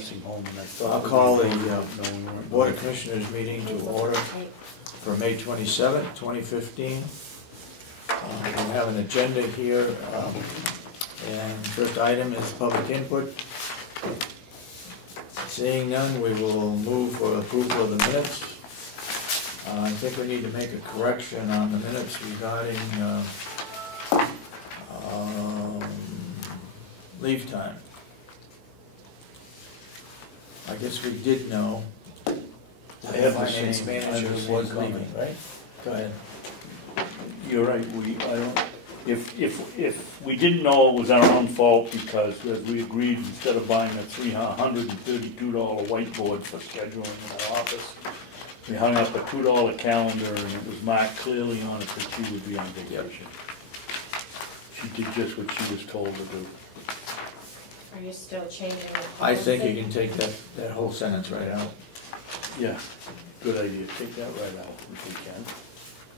nursing home, and I thought. I'll call the Board of water. Commissioners meeting to order for May 27th, 2015. We have an agenda here, and first item is public input. Seeing none, we will move for approval of the minutes. I think we need to make a correction on the minutes regarding leave time. I guess we did know that I the have the finance same- manager I have the was same leaving, comment. right? Go ahead. You're right, if we didn't know, it was our own fault, because as we agreed, instead of buying a $332 whiteboard for scheduling in our office, we hung up a $2 calendar, and it was marked clearly on it that she would be on vacation. She did just what she was told to do. Are you still changing the policy? I think you can take that whole sentence right out. Yeah, good idea, take that right out if we can.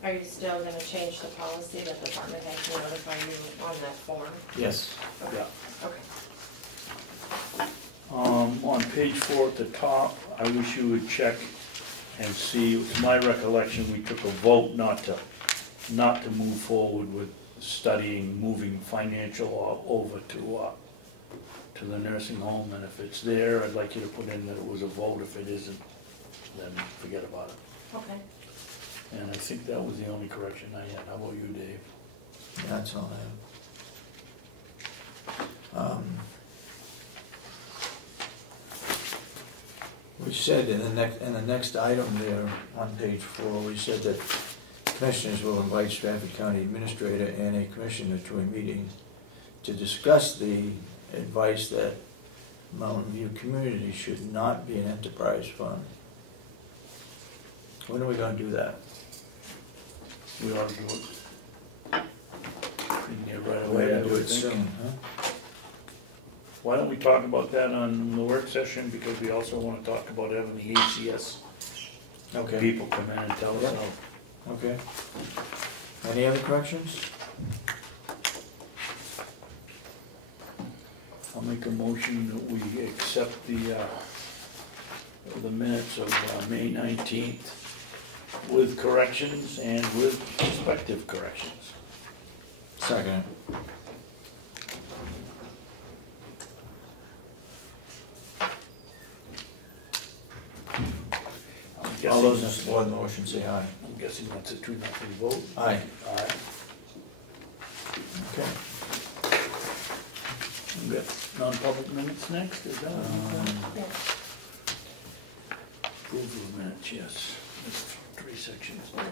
Are you still gonna change the policy that the department head can notify you on that form? Yes. Okay. Yeah. Okay. On page 4 at the top, I wish you would check and see, it's my recollection, we took a vote not to move forward with studying, moving financial over to the nursing home, and if it's there, I'd like you to put in that it was a vote. If it isn't, then forget about it. Okay. And I think that was the only correction I had. How about you, Dave? That's all I have. We said in the next item there on page 4, we said that commissioners will invite Stratford County Administrator and a commissioner to a meeting to discuss the advice that Mountain View Community should not be an enterprise fund. When are we going to do that? We ought to do it. We can get right We away gotta to do it it soon, huh? Why don't we talk about that on the work session, because we also want to talk about having the ACS Okay. people come in and tell us Yeah. how. Okay. Any other corrections? I'll make a motion that we accept the minutes of May 19th with corrections and with prospective corrections. Second. All those in support of the motion say aye. I'm guessing that's a 2-0 vote. Aye. Aye. Okay. We got non-public minutes next, is that what we've done? Yeah. Approval of minutes, yes. There's 3 sections there.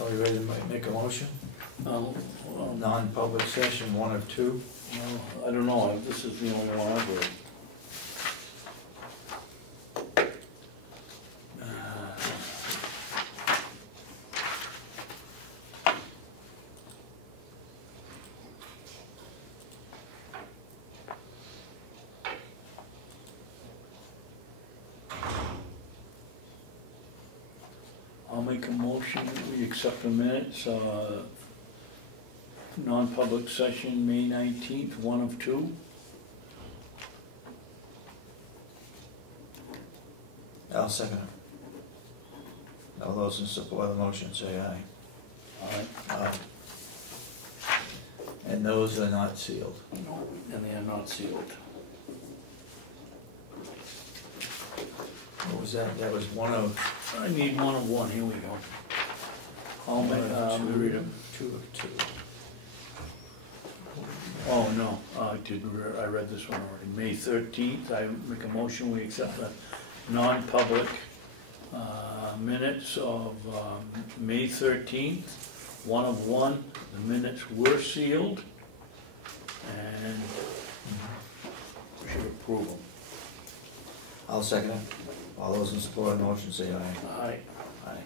Are we ready to make a motion? Well, Non-public session, 1 of 2. I don't know, this is the only one I've read. I'll make a motion that we accept the minutes, non-public session, May 19th, 1 of 2. I'll second it. All those in support of the motion say aye. Aye. Aye. And those are not sealed. No, and they are not sealed. What was that? That was 1 of... I need 1 of 1, here we go. I'll make, let me read them. 2 of 2. Oh, no, I read this one already. May 13th, I make a motion, we accept the non-public minutes of May 13th, 1 of 1. The minutes were sealed, and should approve them. I'll second it. All those in support of the motion say aye. Aye. Aye.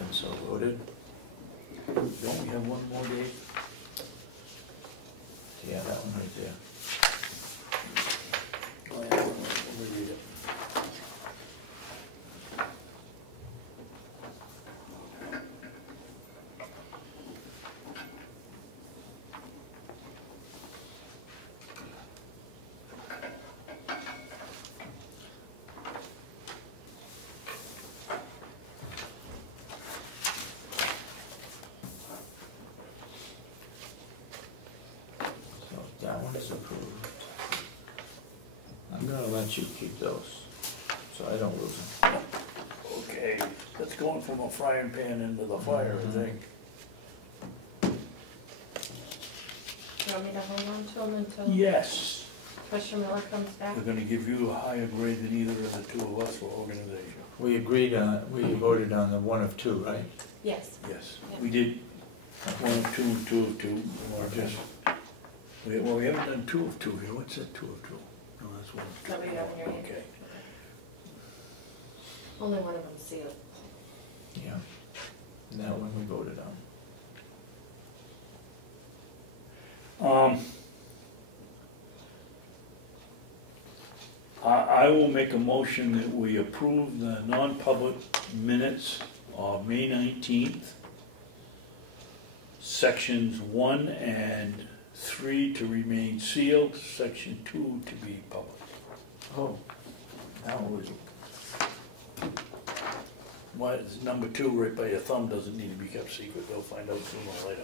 And so voted. Don't we have one more, Dave? Yeah, that one right there. Oh, yeah, let me read it. So that one is approved. I'm gonna let you keep those, so I don't lose them. Okay, that's going from a frying pan into the fire, I think. You want me to hold on to them until Yes, Commissioner Miller comes back? we're gonna give you a higher grade than either of the two of us for organization. We agreed on, we voted on the one of two, right? Yes. Yes, we did 1 of 2 and 2 of 2, or just, well, we haven't done 2 of 2 here, what's that 2 of 2? No, that's 1 of 2. That we have in your hand. Okay. Only one of them sealed. Yeah. And that one we voted on. I will make a motion that we approve the non-public minutes of May 19th, sections 1 and 3 to remain sealed, section 2 to be public. Oh. That one was, Why is number 2 right by your thumb doesn't need to be kept secret, they'll find out sooner or later.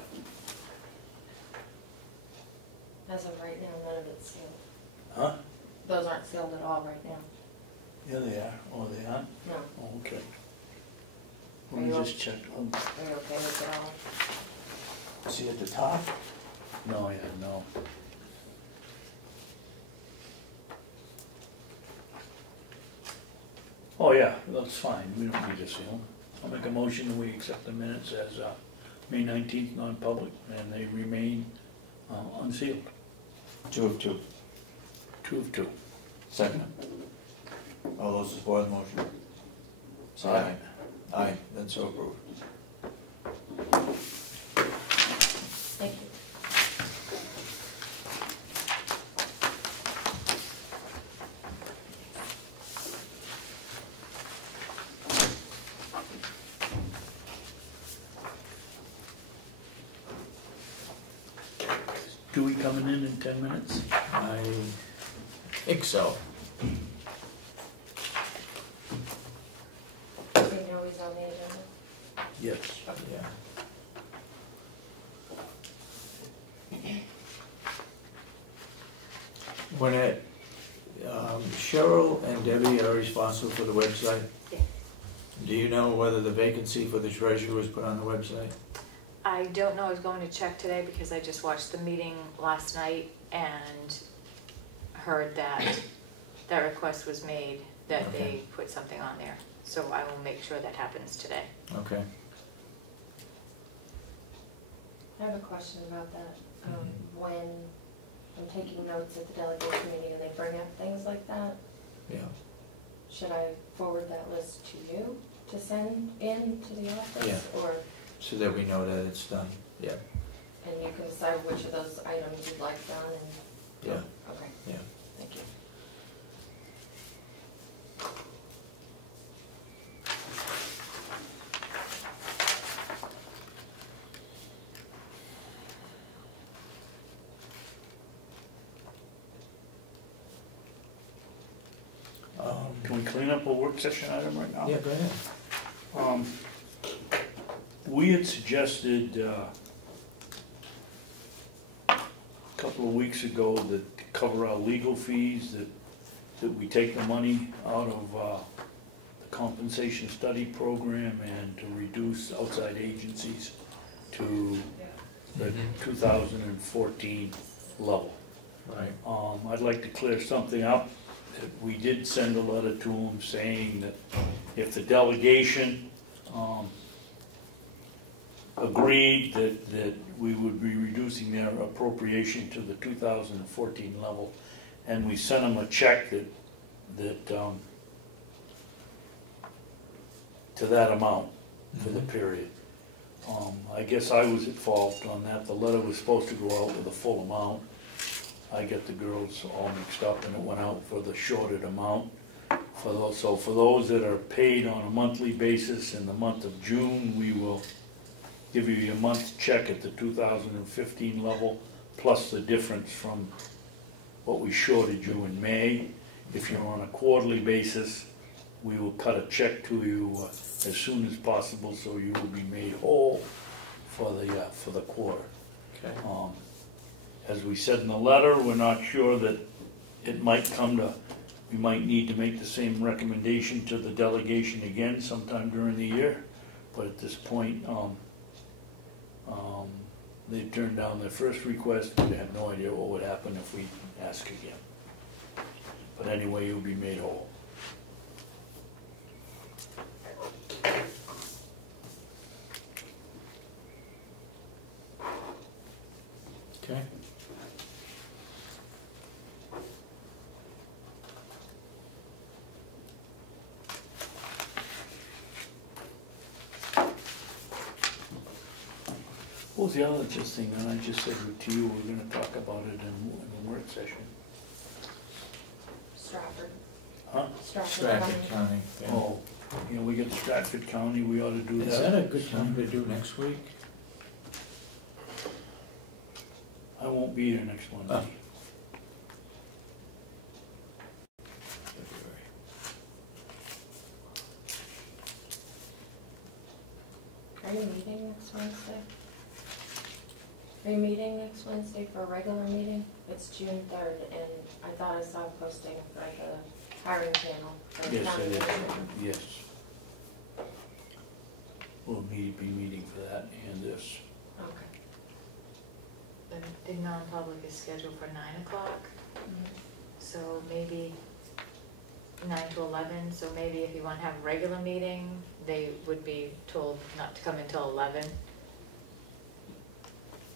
As of right now, none of it's sealed. Huh? Those aren't sealed at all right now. Yeah, they are. Oh, they are? No. Oh, okay. Let me Are you just check. Are you okay with it all? see at the top? No, yeah, no. Oh, yeah, that's fine, we don't need to seal them. I'll make a motion that we accept the minutes as May 19th, non-public, and they remain unsealed. 2 of 2. 2 of 2. Second. All those in support of the motion? Say Aye. aye. Aye, that's so approved. Thank you. Dewey coming in 10 minutes? I think so. Do you know he's on the agenda? Yes. Yeah. When it, Cheryl and Debbie are responsible for the website. Yeah. Do you know whether the vacancy for the treasurer was put on the website? I don't know, I was going to check today because I just watched the meeting last night and heard that that request was made, that they Okay. put something on there. So I will make sure that happens today. Okay. I have a question about that. When I'm taking notes at the delegation meeting and they bring up things like that, Yeah. should I forward that list to you to send in to the office? Or, So that we know that it's done. Yeah. and you can decide which of those items you'd like done and, Yeah. okay, Yeah. thank you. Can we clean up a work session item right now? Yeah, go ahead. We had suggested a couple of weeks ago that to cover our legal fees, that we take the money out of the compensation study program and to reduce outside agencies to the 2014 level. Right. I'd like to clear something up. That we did send a letter to them saying that if the delegation agreed that we would be reducing their appropriation to the 2014 level, and we sent them a check that to that amount for the period. I guess I was at fault on that. The letter was supposed to go out with a full amount. I got the girls all mixed up, and it went out for the shorted amount. So for those that are paid on a monthly basis in the month of June, we will give you your month check at the 2015 level, plus the difference from what we shorted you in May. If you're on a quarterly basis, we will cut a check to you as soon as possible, so you will be made whole for the quarter. Okay. As we said in the letter, we're not sure that it might come to, we might need to make the same recommendation to the delegation again sometime during the year, but at this point, they turned down their first request. We have no idea what would happen if we ask again. But anyway, you'll be made whole. Okay. What was the other just thing that I just said to you, we're gonna talk about it in the work session? Stratford. Huh? Stratford County. Yeah. Oh, you know, we got Stratford County, we ought to do that. Is that a good time to do next week? I won't be here next Monday. Oh. Are you meeting next Wednesday? Are you meeting next Wednesday for a regular meeting? It's June 3rd, and I thought I saw a posting for the hiring panel. For the Yes, county it is, commissioner. yes. We'll be meeting for that and this. Okay. The non-public is scheduled for 9 o'clock, so maybe 9 to 11, so maybe if you want to have a regular meeting, they would be told not to come until 11.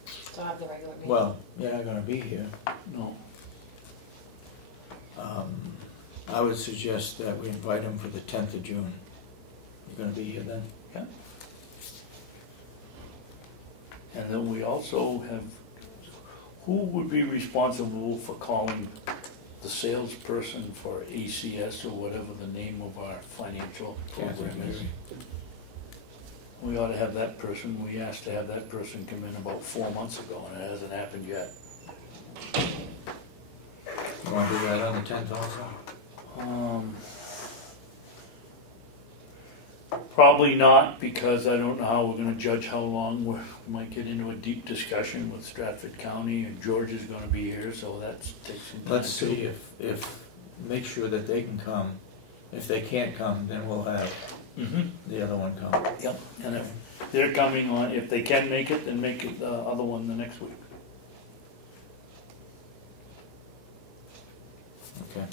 Still have the regular meeting? Well, you're not gonna be here. No, I would suggest that we invite him for the 10th of June. You're gonna be here then? yeah. And then we also have, who would be responsible for calling the salesperson for ACS or whatever the name of our financial program is? We ought to have that person, we asked to have that person come in about 4 months ago, and it hasn't happened yet. You wanna do that on the 10th also? Probably not, because I don't know how we're gonna judge how long. We might get into a deep discussion with Stratford County, and George is gonna be here, so that's takes some time. Let's see if, make sure that they can come. If they can't come, then we'll have the other one come. Yep, and if they're coming on, if they can make it, then make it the other one the next week. Okay.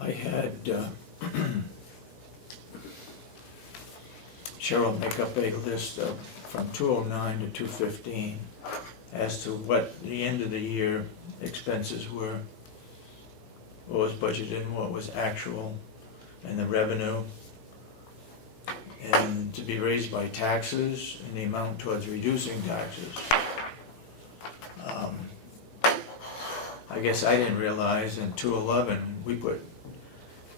I had Cheryl make up a list of from 209 to 215 as to what the end of the year expenses were, what was budgeted and what was actual, and the revenue, and to be raised by taxes and the amount towards reducing taxes. I guess I didn't realize in 211 we put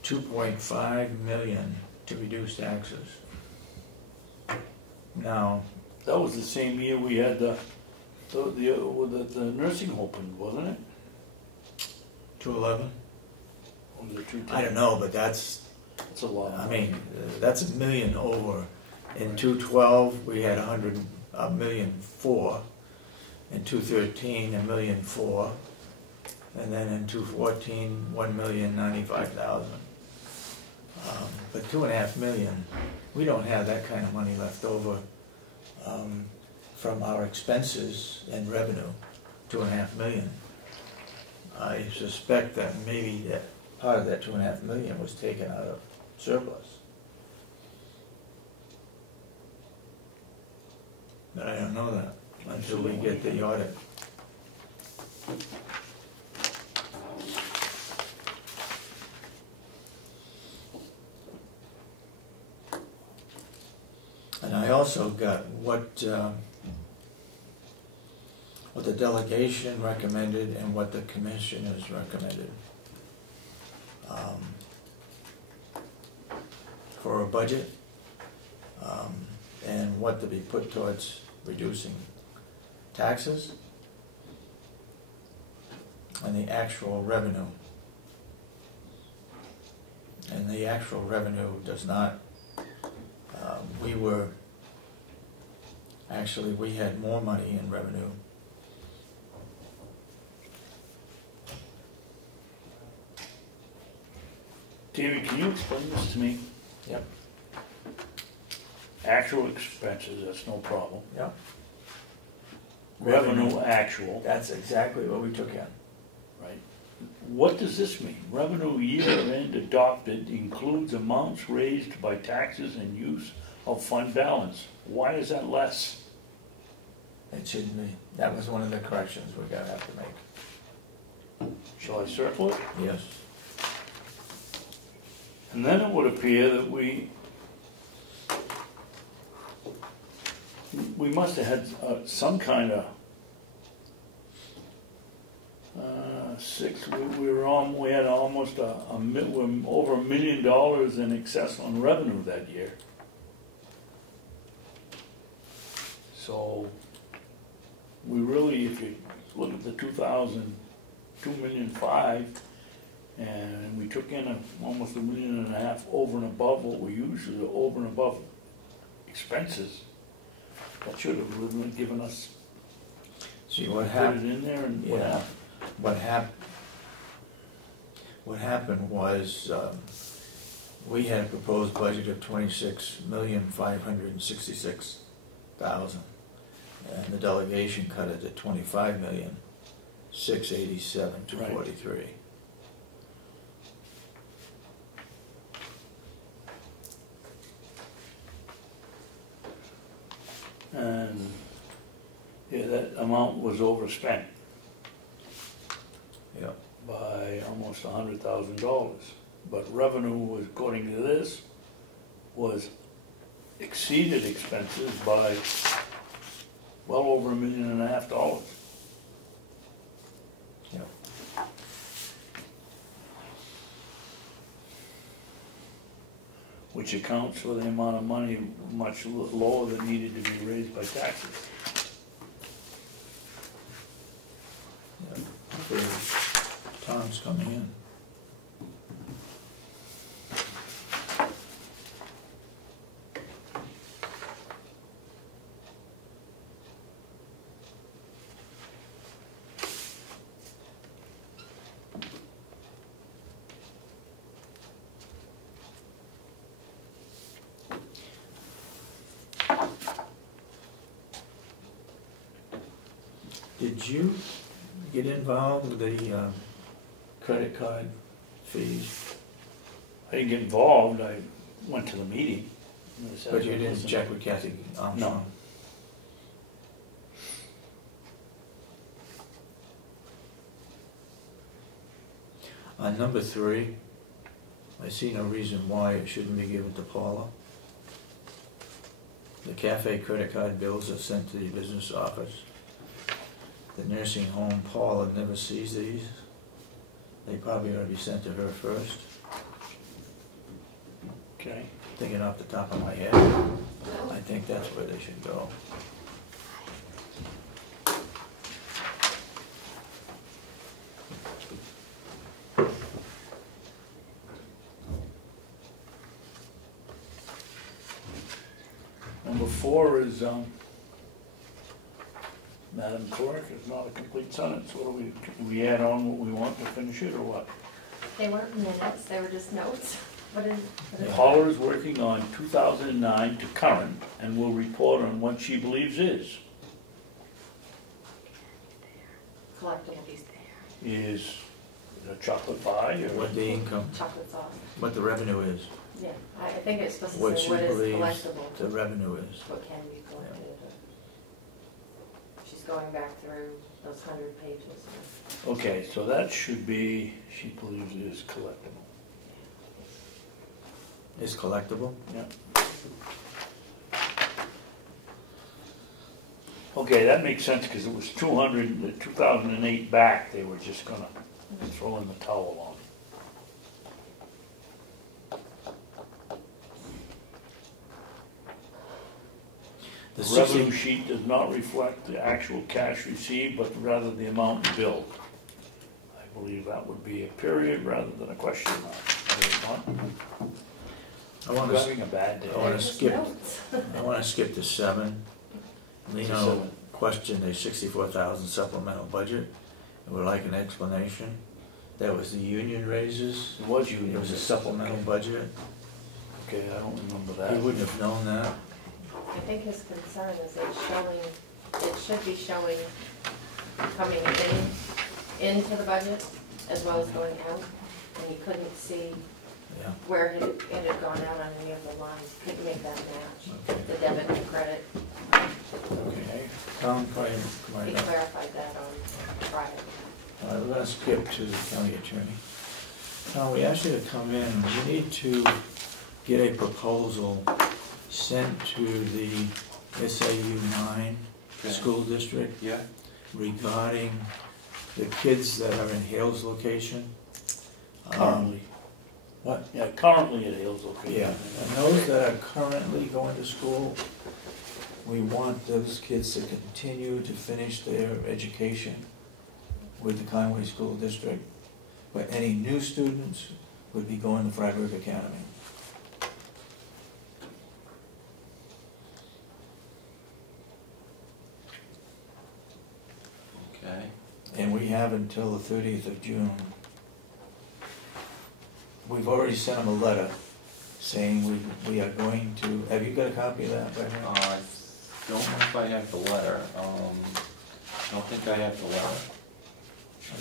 2.5 million to reduce taxes. Now, That was the same year we had the nursing home opened, wasn't it? 211? Or was it 210? I don't know, but that's, That's a lot. I mean, that's $1 million over. In 212, we had $100,000,004. In 213, $1,004,000. And then in 214, 1,095,000. But 2.5 million, we don't have that kind of money left over from our expenses and revenue, 2.5 million. I suspect that maybe that part of that 2.5 million was taken out of surplus. But I don't know that until we get the audit. And I also got what the delegation recommended and what the commissioners recommended for a budget, and what to be put towards reducing taxes and the actual revenue. And the actual revenue does not, we had more money in revenue. David, can you explain this to me? Yep. Actual expenses, that's no problem. Yep. Revenue actual, That's exactly what we took in. right? What does this mean? Revenue year-end adopted includes amounts raised by taxes and use of fund balance. Why is that less? It shouldn't be. That was one of the corrections we're gonna have to make. Shall I circle it? Yes. And then it would appear that we must have had some kind of we had almost we're over $1 million in excess on revenue that year. So we really, if you look at the 2,002,500,000, and we took in almost $1.5 million over and above what we usually do, over and above expenses. That should have given us. See what Put happened? it in there and Yeah. What happened was we had a proposed budget of 26,566,000, and the delegation cut it to 25,687,243. Right. And yeah, that amount was overspent Yeah. by almost $100,000. But revenue was, according to this, was exceeded expenses by well over $1.5 million. Yeah. Which accounts for the amount of money much lower than needed to be raised by taxes. Yeah. Tom's coming in. Did you get involved with the credit card fees? I didn't get involved, I went to the meeting. But you didn't check with Kathy Armstrong? No. On number 3, I see no reason why it shouldn't be given to Paula. The cafe credit card bills are sent to the business office. The nursing home, Paula never sees these. They probably ought to be sent to her first. Okay. Thinking off the top of my head, I think that's where they should go. Number 4 is Madam Clerk, it's not a complete sentence, what do we add on what we want to finish it, or what? They weren't minutes, they were just notes. What is? Paula is working on 2009 to current and will report on what she believes is Collectible. is a chocolate pie or What the income, Chocolate sauce. what the revenue is, Yeah, I think it's supposed to what say she what is believes collectible. the revenue is. What can be collected. She's going back through those 100 pages. okay, so that should be, she believes it is collectible. Is collectible? Yeah. Okay, that makes sense, because it was 200, the 2008 back, they were just gonna throw in the towel on. The The revenue sheet does not reflect the actual cash received, but rather the amount billed. I believe that would be a period rather than a question mark. I I'm want having a bad day. I wanna They're just skip- notes. I want to skip to 7. Lino Seven. questioned a 64,000 supplemental budget and would like an explanation. That was the union raises. It was union. It was a supplemental budget. Okay, I don't remember He that. wouldn't have known that. I think his concern is it's showing, it should be showing coming into the budget as well as going out. And you couldn't see Yeah. where it had gone out on any of the lines, couldn't make that match, Okay. the debit and credit. Okay. Tom, come He right up. clarified that on Friday. All right, we're going to skip to the county attorney. Tom, we asked you to come in. We need to get a proposal sent to the SAU 9 Okay. school district Yeah, regarding the kids that are in Hale's location. Currently. What? Yeah, currently at Hales location. Yeah, and those that are currently going to school, we want those kids to continue to finish their education with the Conway School District. But any new students would be going to Freiburg Academy. okay. And we have until the 30th of June. We've already sent them a letter saying we are going to, have you got a copy of that right now? I don't know if I have the letter, I don't think I have the letter.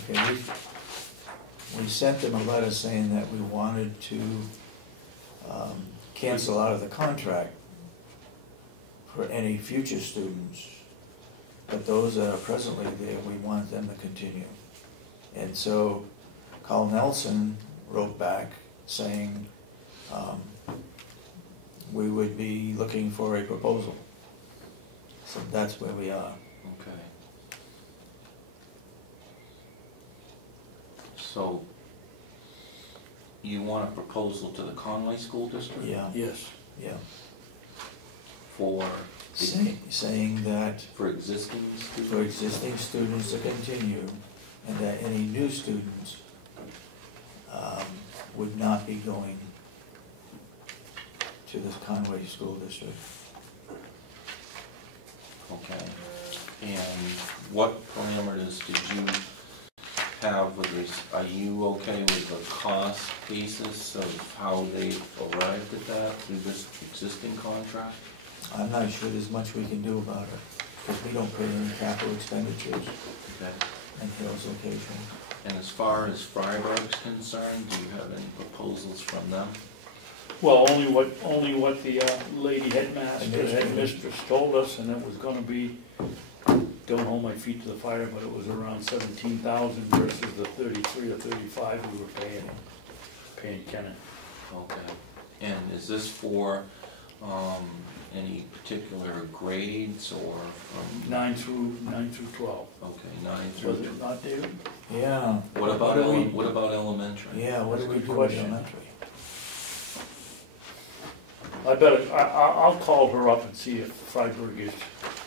Okay, we sent them a letter saying that we wanted to cancel out of the contract for any future students, but those that are presently there, we want them to continue. And so Carl Nelson wrote back saying we would be looking for a proposal. So that's where we are. Okay. So, you want a proposal to the Conway School District? Yeah, Yes. yeah. For, Saying that for existing students? for existing students to continue, and that any new students would not be going to the Conway School District. Okay. And what parameters did you have with this? Are you okay with the cost basis of how they arrived at that through this existing contract? I'm not sure there's much we can do about it, because we don't pay any capital expenditures Okay. in Hill's location. And as far as Freiburg's concerned, do you have any proposals from them? Well, only what the lady headmistress told us, and it was gonna be, don't hold my feet to the fire, but it was around 17,000 versus the 33 or 35 we were paying Kenneth. Okay. And is this for any particular grades or from? 9 through 12. Okay, 9 through. Was it not, David? Yeah. What about do we- what about elementary? Yeah, what do That's a we good do with question. elementary? I'll call her up and see if Freiburg is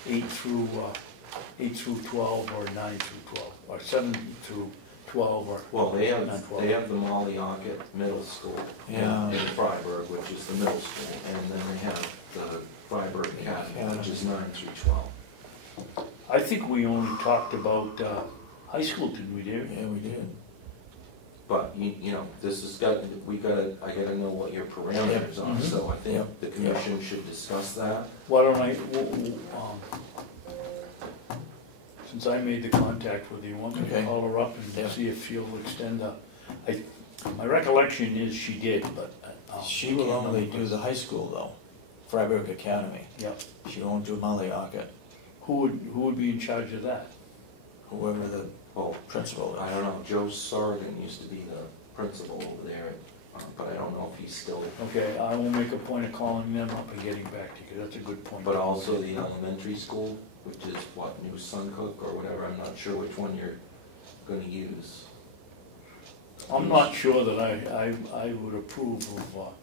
8 through 12 or 9 through 12, or 7 through 12 or. Well, they Not have 12. the Mollyhocket Middle School Yeah. in Freiburg, which is the middle school, and then they have the Freiburg Academy, which is 9 through 12. I think we only talked about, high school, didn't we, dear? Yeah, we did. But you know, this has got, I gotta know what your parameters are, Mhm. so I think Yep. the commission should discuss that. Why don't I, since I made the contact with you, want me to Okay. call her up Yeah. and see if she'll extend my recollection is she did, but. She will only do the high school though, Freiburg Academy. Yep. She won't do Maliaka, Who would be in charge of that? whoever the Well, principal I is. don't know, Joe Sargent used to be the principal over there, but I don't know if he's still, Okay, I will make a point of calling them up and getting back to you, that's a good point. but also the elementary school, which is what, New Suncook or whatever, I'm not sure which one you're gonna use. I'm not sure that I would approve of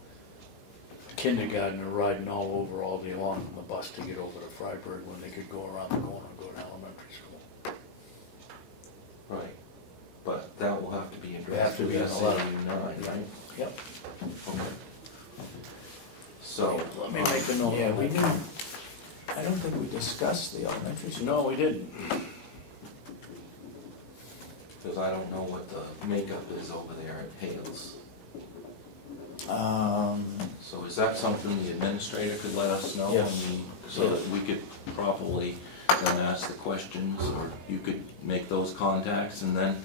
kindergartner riding all over all day long on the bus to get over to Freiburg when they could go around the corner and go to elementary school. Right, but that will have to be It has addressed to with be in a SAU letter. 9, right? Yep. Okay. So. Let me make a note. Yeah, we didn't, I don't think we discussed the elementary school. No, we didn't. Because I don't know what the makeup is over there at Hales. So is that something the administrator could let us know? Yes. So that we could properly then ask the questions, or you could make those contacts and then,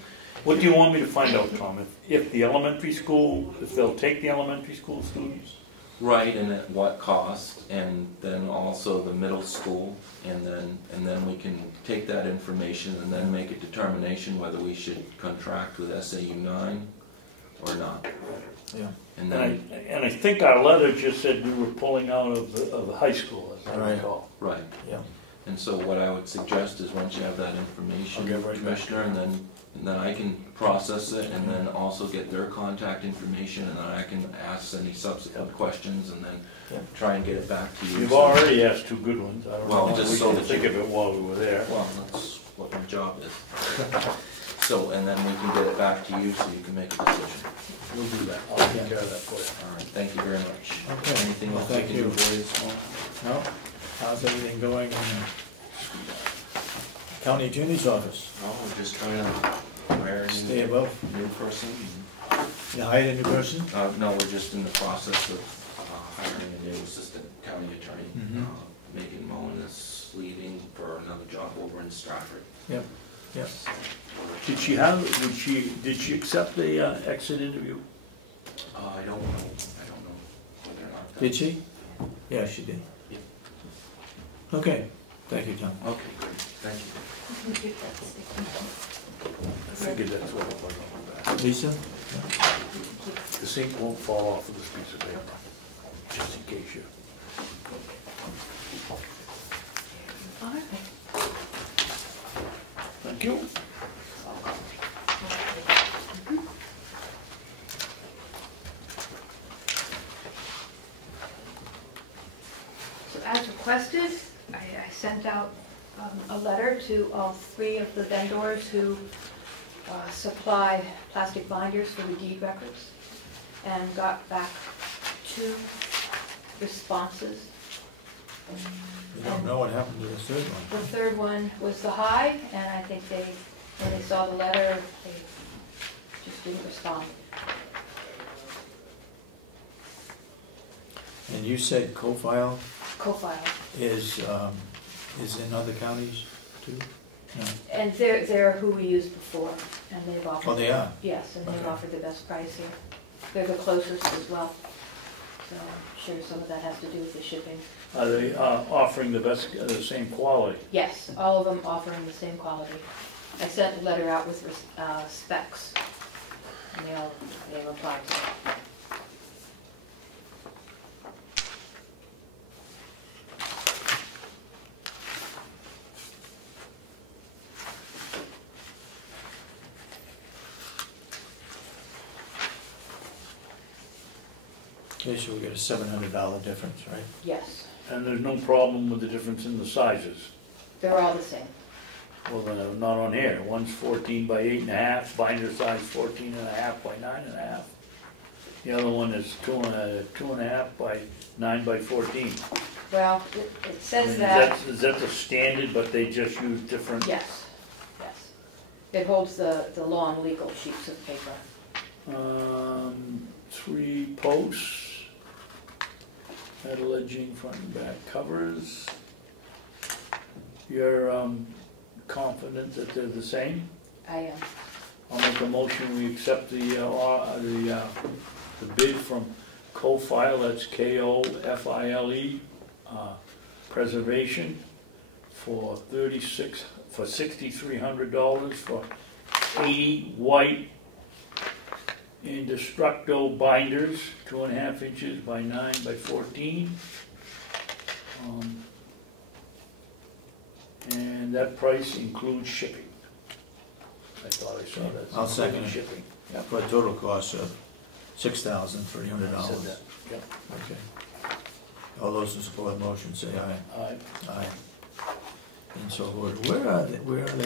What do you want me to find out, Tom? If the elementary school, if they'll take the elementary school students? right, and at what cost, and then also the middle school, and then we can take that information and then make a determination whether we should contract with SAU 9 or not. Yeah, And And then, I think our letter just said we were pulling out of the high school, as I Right. recall. right. yeah. And so what I would suggest is once you have that I'll information, get right back Commissioner, and then I can process it and then also get their contact information, and then I can ask any subsequent questions and then Yeah. try and get it back to you. You've So- already asked two good ones. I don't Well, know if just we so can that think you- of it while we were there. Well, that's what my job is. So, and then we can get it back to you so you can make a decision. We'll do that. I'll take care of that for you. All right, thank you very much. Okay. Anything Well, else I thank can you. do for you this morning? No? How's everything going in the county attorney's office? No, we're just trying to hire a Stay above. new person. You hired a new person? No, we're just in the process of hiring a new assistant county attorney. Mhm. Megan Moen is leaving for another job over in Stratford. Yep, yep. Did she accept the exit interview? I don't know whether or not. Did she? Yeah, she did. Yeah. Okay, thank you, Tom. Okay, great, thank you. I figured that's what it was on the back. Lisa? The sink won't fall off of this piece of paper, just in case you. Thank you. So as requested, I sent out a letter to all three of the vendors who supply plastic binders for the deed records, and got back 2 responses. You don't know what happened to the third one? The third one was the high, and I think when they saw the letter, they just didn't respond. And you said co-file Co-file. is in other counties too? No? And they're who we used before, and they've offered. Oh, they are? Yes, and they've Okay. offered the best price here. They're the closest as well. So I'm sure some of that has to do with the shipping. Are they offering the same quality? Yes, all of them offering the same quality. I sent a letter out with specs, and they replied to it. Okay, so we got a $700 difference, right? Yes, And there's no problem with the difference in the sizes? they're all the same. Well, then, not on here. One's 14 by 8.5, binder size 14.5 by 9.5. The other one is 2.5 by 9 by 14. Well, it says Is that, is that the standard, but they just use different? yes, yes. It holds the long legal sheets of paper. 3 posts, metal edging, front and back covers. You're confident that they're the same? I am. I'll make a motion, we accept the bid from Co-File, that's K-O-F-I-L-E, Preservation, for $6,300 for 80 white Indestructo binders, 2.5 inches by 9 by 14. And that price includes shipping. I thought I saw that. I'll second it. Shipping. Yeah, for a total cost of $6,300. I said that, yep. Okay. All those in support of the motion say aye. Aye. Aye. And so ordered. Where are they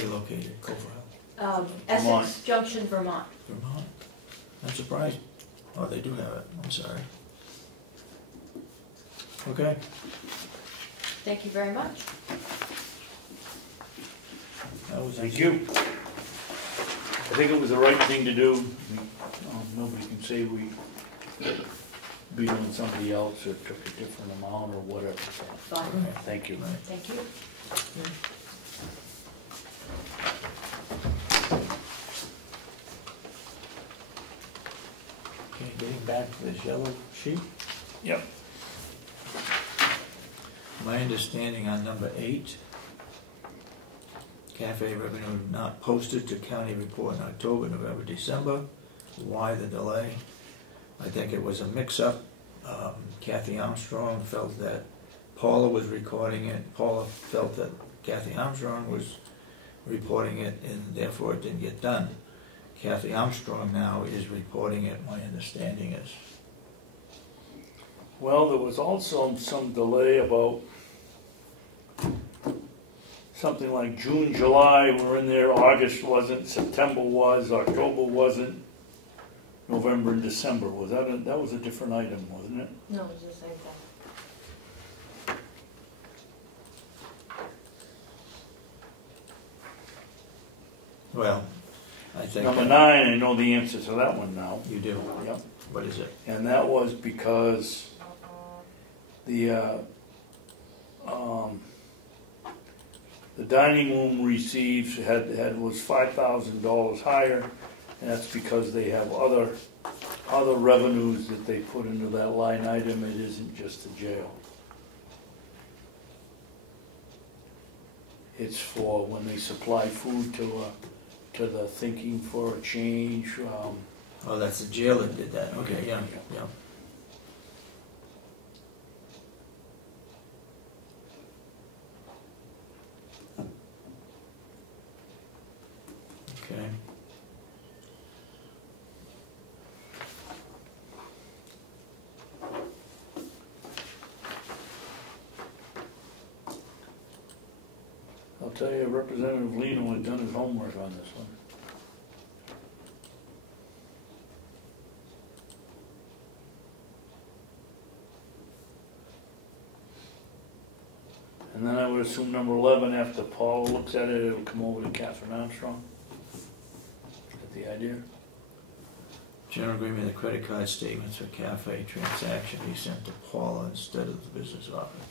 located? Coverdale? Essex Junction, Vermont. Vermont? I'm surprised. Oh, they do have it. I'm sorry. Okay. Thank you very much. That was Thank easy. you. I think it was the right thing to do. Nobody can say we beat on somebody else or took a different amount or whatever. So, Fine. Right. thank you. Right. Thank you. Okay, getting back to this yellow sheet. Yep. My understanding on number 8, cafe revenue not posted to county report in October, November, December. Why the delay? I think it was a mix-up. Kathy Armstrong felt that Paula was recording it. Paula felt that Kathy Armstrong was reporting it, and therefore it didn't get done. Kathy Armstrong now is reporting it, my understanding is. Well, there was also some delay about something like June, July were in there, August wasn't, September was, October wasn't, November and December. Was that was a different item, wasn't it? No, it was the same thing. Well, I think... Number 9, I know the answer to that one now. You do? Yep. What is it? And that was because the dining room receives was $5,000 higher, and that's because they have other revenues that they put into that line item. It isn't just the jail. It's for when they supply food to the Thinking for a Change. Oh, that's the jail that did that. Okay, yeah, yeah. Okay. I'll tell you, Representative Lino had done his homework on this one. And then I would assume number 11, after Paul looks at it, it'll come over to Catherine Armstrong. Is that the idea? General agreement that credit card statements for cafe transaction be sent to Paula instead of the business office.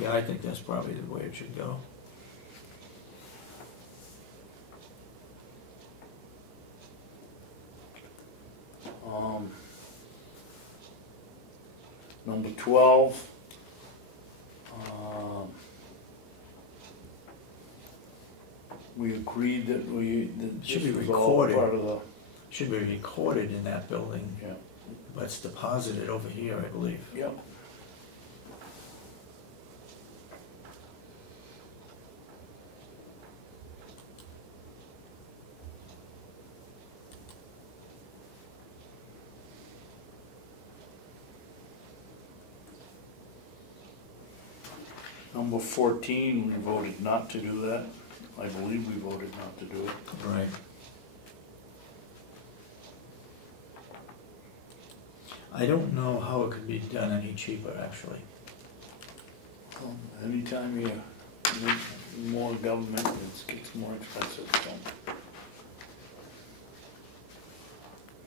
Yeah, I think that's probably the way it should go. Number 12. We agreed that Should this be was all recorded. part of the, Should be recorded in that building, yeah, but it's deposited over here, I believe. yep. Number 14, we voted not to do that. I believe we voted not to do it. Right. I don't know how it could be done any cheaper, actually. Anytime you need more government, it gets more expensive,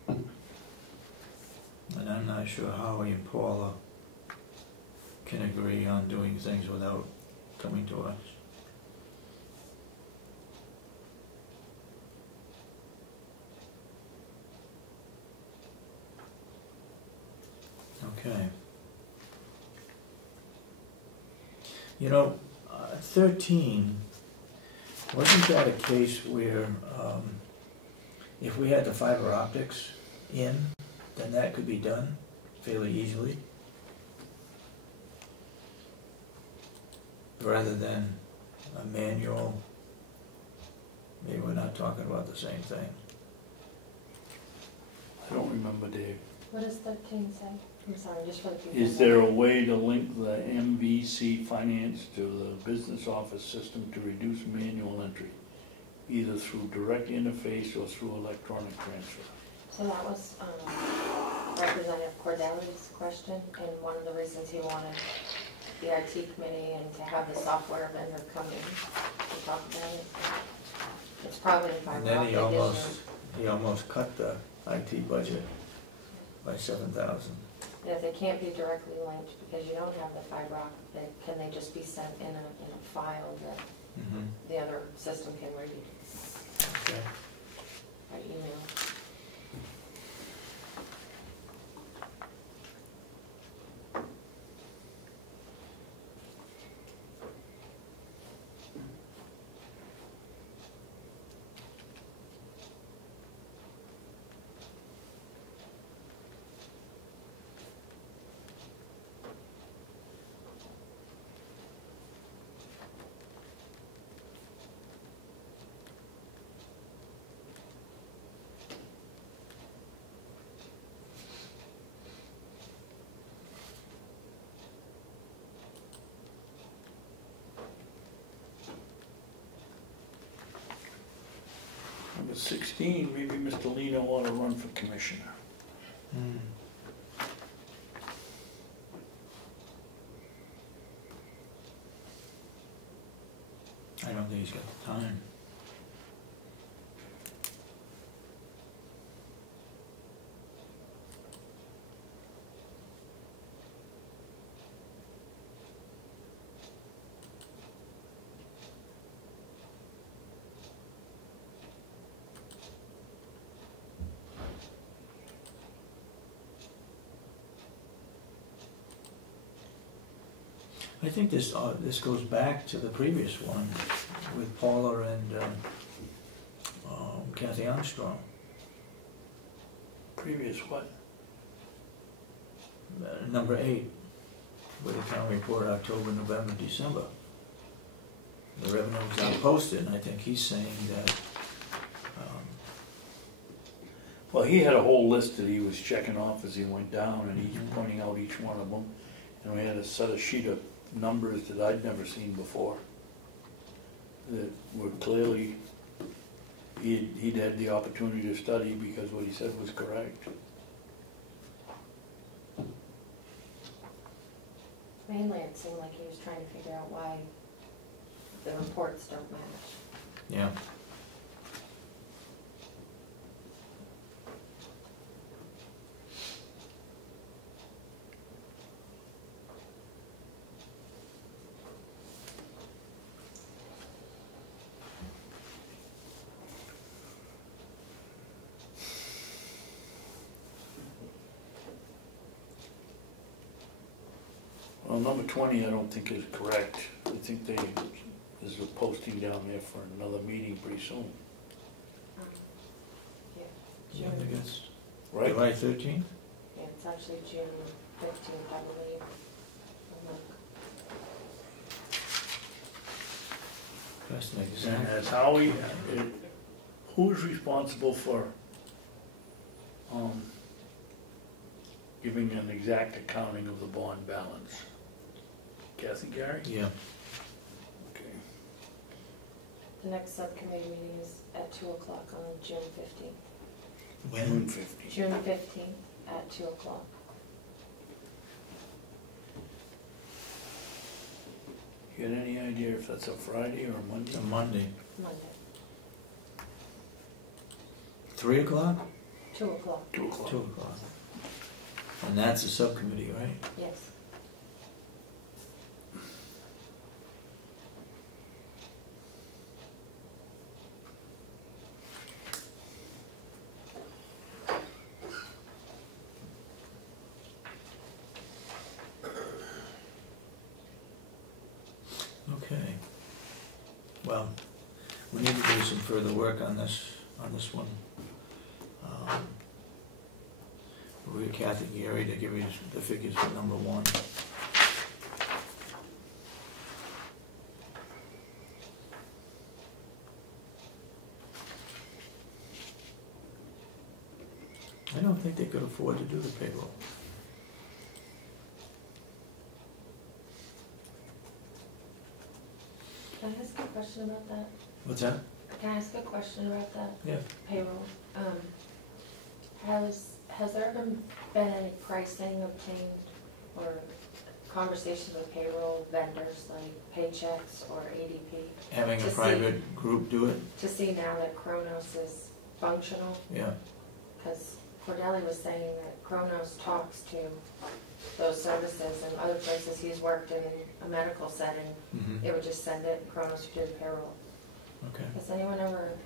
so. And I'm not sure Howie and Paula can agree on doing things without coming to us. Okay. You know, 13, wasn't that a case where if we had the fiber optics in, then that could be done fairly easily? Rather than a manual, maybe we're not talking about the same thing. I don't remember, Dave. What does 13 say? I'm sorry, just for the people. Is there a way to link the MVC finance to the business office system to reduce manual entry, either through direct interface or through electronic transfer? So that was Representative Cordeli's question, and one of the reasons he wanted the IT committee and to have the software vendor come in to talk about it. It's probably if I And then he almost cut the IT budget by 7,000. And if they can't be directly linked because you don't have the fiber optic, can they just be sent in a file that the other system can read Okay. by email? Number 16, maybe Mr. Lino ought to run for commissioner. I don't think he's got the time. I think this goes back to the previous one with Paula and Kathy Armstrong. Previous what? Number 8, with the county report October, November, December. The revenues are posted, and I think he's saying that. Well, he had a whole list that he was checking off as he went down, and he's pointing out each one of them. And we had a set of sheet of numbers that I'd never seen before, that were clearly, he'd had the opportunity to study because what he said was correct. Mainly it seemed like he was trying to figure out why the reports don't match. Yeah. Well, number 20 I don't think is correct. I think there's a posting down there for another meeting pretty soon. Yeah. Yeah, I think it's Right? July 13th? Yeah, it's actually June 15th, I believe. That's an And exact. as Howie, who's responsible for giving an exact accounting of the bond balance? Kathy Gary? Yeah. Okay. The next subcommittee meeting is at 2 o'clock on June 15th. June 15th. June 15th at 2 o'clock. You got any idea if that's a Friday or a Monday? It's a Monday. Monday, 3 o'clock? 2 o'clock, 2 o'clock. 2 o'clock. And that's a subcommittee, right? yes. Okay. Well, we need to do some further work on this one. We'll get Kathy Gary to give you the figures for number 1. I don't think they could afford to do the payroll. Can I ask a question about that? What's that? Can I ask a question about that Yeah. payroll? Has there been any pricing obtained or conversations with payroll vendors like Paychecks or ADP Having a To see- private group do it? to see now that Kronos is functional? Yeah. Because Cordelli was saying that Kronos talks to those services and other places he's worked in a medical setting. Mm-hmm. They would just send it, Kronos would do the payroll. Okay. Has anyone ever,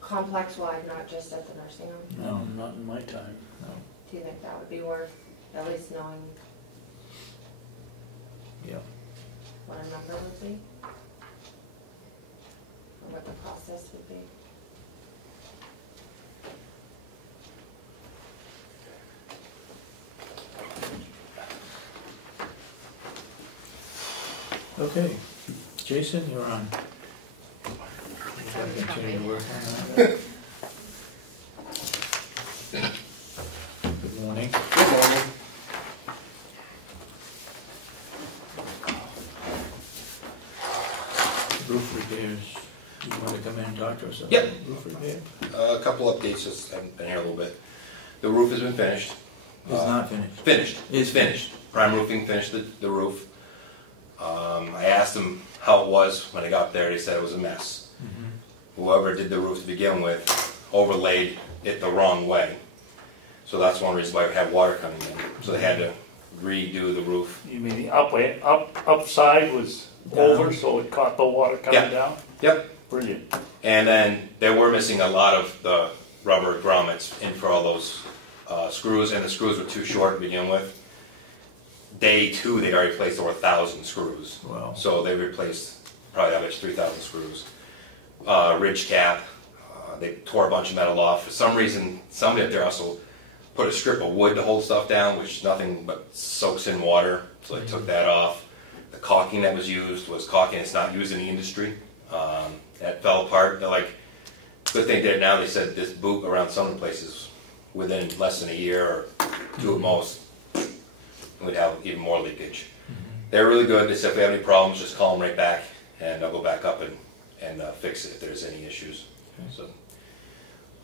complex-wide, not just at the nursing home? No. Not in my time. No. Do you think that would be worth at least knowing Yeah. what a number would be? Or what the process would be? Okay. Jason, you're on. You gotta continue to work on that. Good morning. Good morning. Roof repairs. You want to come in and talk to us about Yep. roof repair? A couple updates, just haven't been here a little bit. The roof has been finished. It's not finished. Finished. It's Finished. Prime Roofing finished the roof. I asked them how it was when I got there. They said it was a mess. Mhm. Whoever did the roof to begin with overlaid it the wrong way. So that's one reason why we had water coming in. So they had to redo the roof. You mean the upside was over, so it caught the water Yeah. coming down? Yep. Brilliant. And then they were missing a lot of the rubber grommets in for all those screws, and the screws were too short to begin with. Day 2, they'd already replaced over 1,000 screws. Wow. So they replaced probably average 3,000 screws. Ridge cap, they tore a bunch of metal off. For some reason, somebody up there also put a strip of wood to hold stuff down, which nothing but soaks in water. So they took that off. The caulking that was used was caulking that's not used in the industry. That fell apart. They're like, good thing they did it now. They said this boot around some of the places within less than a year or 2 at most, we'd have even more leakage. They're really good. They said if we have any problems, just call them right back, and I'll go back up and fix it if there's any issues. Okay.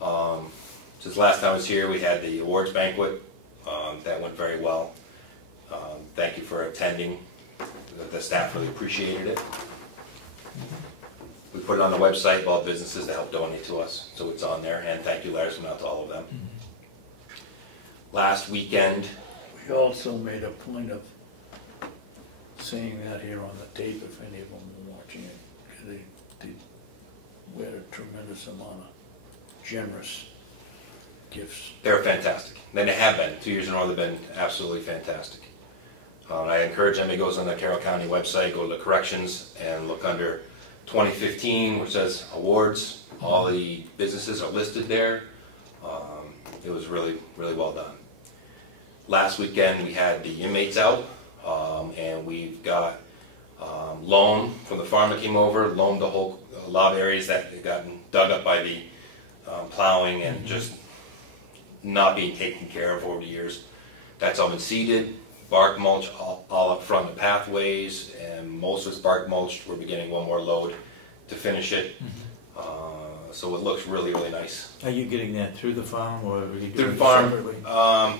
So, since last time I was here, we had the awards banquet. That went very well. Thank you for attending. The staff really appreciated it. We put it on the website of all businesses that help donate to us, so it's on there, and thank you letters went out to all of them. Last weekend, We also made a point of saying that here on the tape, if any of them were watching it, 'cause we had a tremendous amount of generous gifts. they're fantastic. And they have been. 2 years in a row, they've been absolutely fantastic. I encourage anybody who goes on the Carroll County website, go to the corrections and look under 2015, which says awards. All the businesses are listed there. It was really, really well done. Last weekend, we had the inmates out, and we've got loan from the farm that came over, loaned a lot of areas that had gotten dug up by the plowing and just not being taken care of over the years. That's all been seeded, bark mulch all up front of the pathways, and most of it's bark mulched. We're beginning one more load to finish it. So it looks really, really nice. Are you getting that through the farm, or are you doing Through it the farm, separately?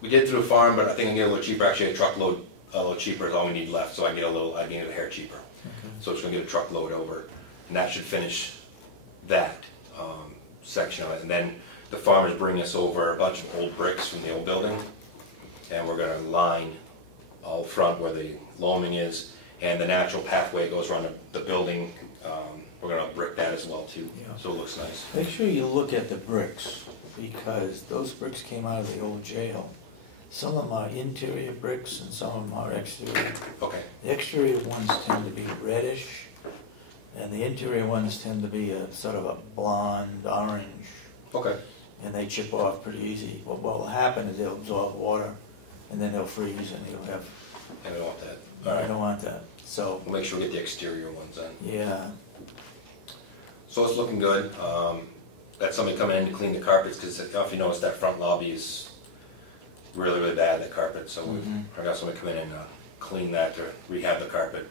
we did through the farm, but I think I'm getting a little cheaper, actually a truckload a little cheaper, is all we need left, so I get a hair cheaper. Okay. So it's gonna get a truckload over, and that should finish that section of it. And then the farmers bring us over a bunch of old bricks from the old building, and we're gonna line all front where the loaming is, and the natural pathway goes around the building. We're gonna brick that as well too, Yeah. so it looks nice. Make sure you look at the bricks, because those bricks came out of the old jail. Some of them are interior bricks and some of them are exterior. Okay, The exterior ones tend to be reddish, and the interior ones tend to be a sort of a blonde orange, okay. and they chip off pretty easy. What will happen is they'll absorb water, and then they'll freeze, and you'll have, And we don't want that. I don't want that. So, We'll make sure we get the exterior ones in. yeah, So it's looking good. Got somebody coming in to clean the carpets, because if you notice, that front lobby is really, really bad, that carpet. So I got somebody come in and clean that, to rehab the carpet,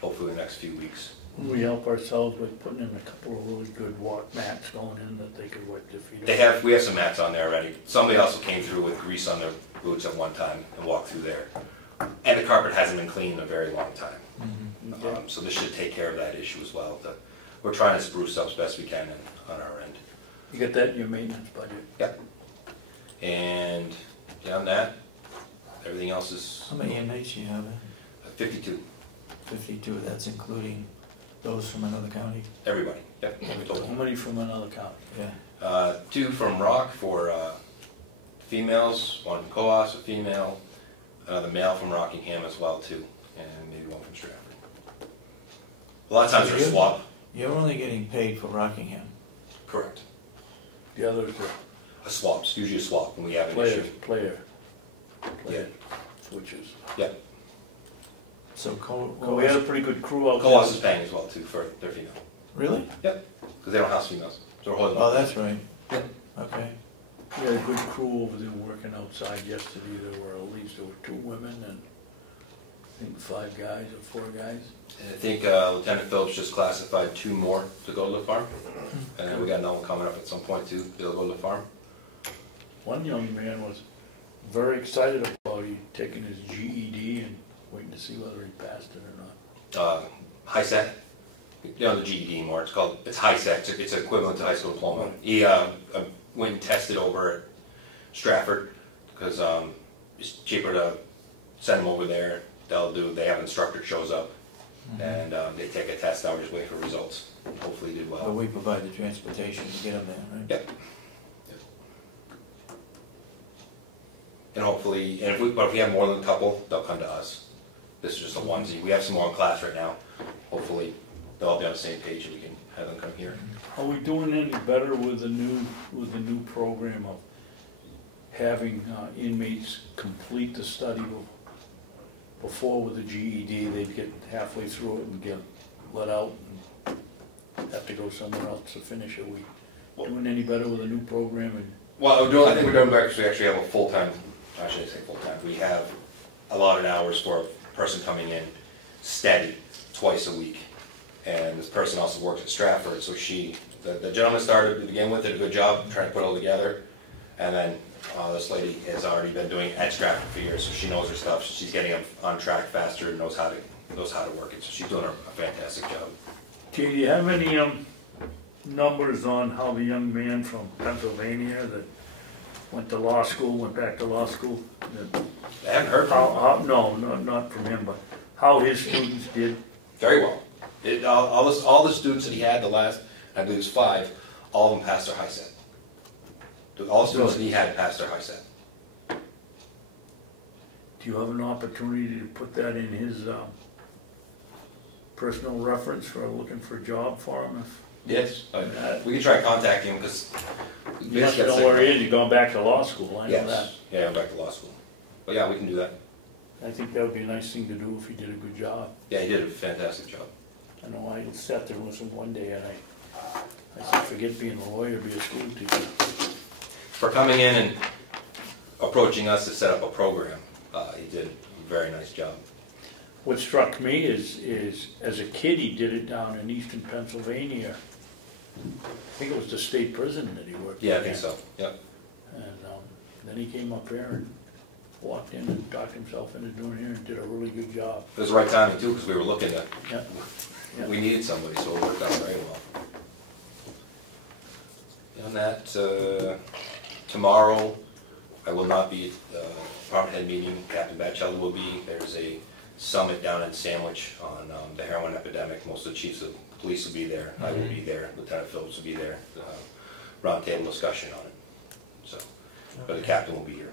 hopefully in the next few weeks. We help ourselves with putting in a couple of really good walk mats going in that they could wipe their feet on. We have some mats on there already. Somebody also came through with grease on their boots at one time and walked through there. And the carpet hasn't been cleaned in a very long time. Okay. So this should take care of that issue as well. We're trying to spruce up as best we can on our end. You got that in your maintenance budget? Yep. And beyond that, everything else is how many inmates you have? 52. 52, that's including those from another county? Everybody. Yep. How many from another county? Yeah. 2 from Rock for females, 1 from Coas, a female, another male from Rockingham as well too, and maybe 1 from Stratford. A lot of times they're swap. You're only getting paid for Rockingham. Correct. The others A swap. It's usually a swap when we have are an issue. player switches. Yep. So Well, we had a pretty good crew out Coas there. is paying as well too for their female. Really? Yep. Because they don't house females. So we're holding. Oh, that's right. Yep. Okay. We had a good crew over there working outside yesterday. There were 2 women and I think 5 guys or 4 guys. And I think Lieutenant Phillips just classified 2 more to go to the farm. And then we got another one coming up at some point too. They'll go to the farm. One young man was very excited about taking his GED and waiting to see whether he passed it or not. High set. You know the GED anymore. It's high set. It's equivalent to high school diploma. Right. He went and tested over at Stratford because it's cheaper to send him over there. They have an instructor shows up and they take a test. Now we're just waiting for results. Hopefully he did well. But we provide the transportation to get them there, right? Yep. And hopefully, but if we have more than a couple, they'll come to us. This is just a onesie. We have some more in class right now. Hopefully, they'll all be on the same page and we can have them come here. Are we doing any better with the new program of having inmates complete the study before with the GED? They'd get halfway through it and get let out and have to go somewhere else to finish it. Are we doing any better with the new program? Well, I think we're doing better because we actually have a full-time, I shouldn't say full-time, we have allotted hours for a person coming in steady twice a week. And this person also works at Stratford, so the gentleman started to begin with, did a good job trying to put it all together. And then this lady has already been doing at Stratford for years, so she knows her stuff. She's getting on track faster and knows how to work it. So she's doing a fantastic job. Do you have any numbers on how the young man from Pennsylvania that went back to law school? I haven't heard from him. No, not from him, but how his students did. Very well. All the students that he had, the last, I believe it was 5, all of them passed their high set. All the students that he had passed their high set. Do you have an opportunity to put that in his personal reference for looking for a job for him? Yes. We can try contacting him because... You must know where he is. You're going back to law school, I know that. Yes. Yeah, I'm back to law school. But yeah, we can do that. I think that would be a nice thing to do if he did a good job. Yeah, he did a fantastic job. I know I sat there with him one day and I said, forget being a lawyer, be a school teacher. For coming in and approaching us to set up a program, he did a very nice job. What struck me is as a kid he did it down in eastern Pennsylvania. I think it was the state prison that he worked in. Yeah, I think so. Yep. And then he came up here and walked in and talked himself into doing here and did a really good job. It was the right timing too, because we were looking at, Yeah. Yeah. we needed somebody, so it worked out very well. Beyond that, tomorrow, I will not be at the department head meeting. Captain Batchelder will be. There's a summit down in Sandwich on the heroin epidemic. Most of the chiefs of police will be there. I will be there. Lieutenant Phillips will be there. Roundtable discussion on it. So, but the captain will be here.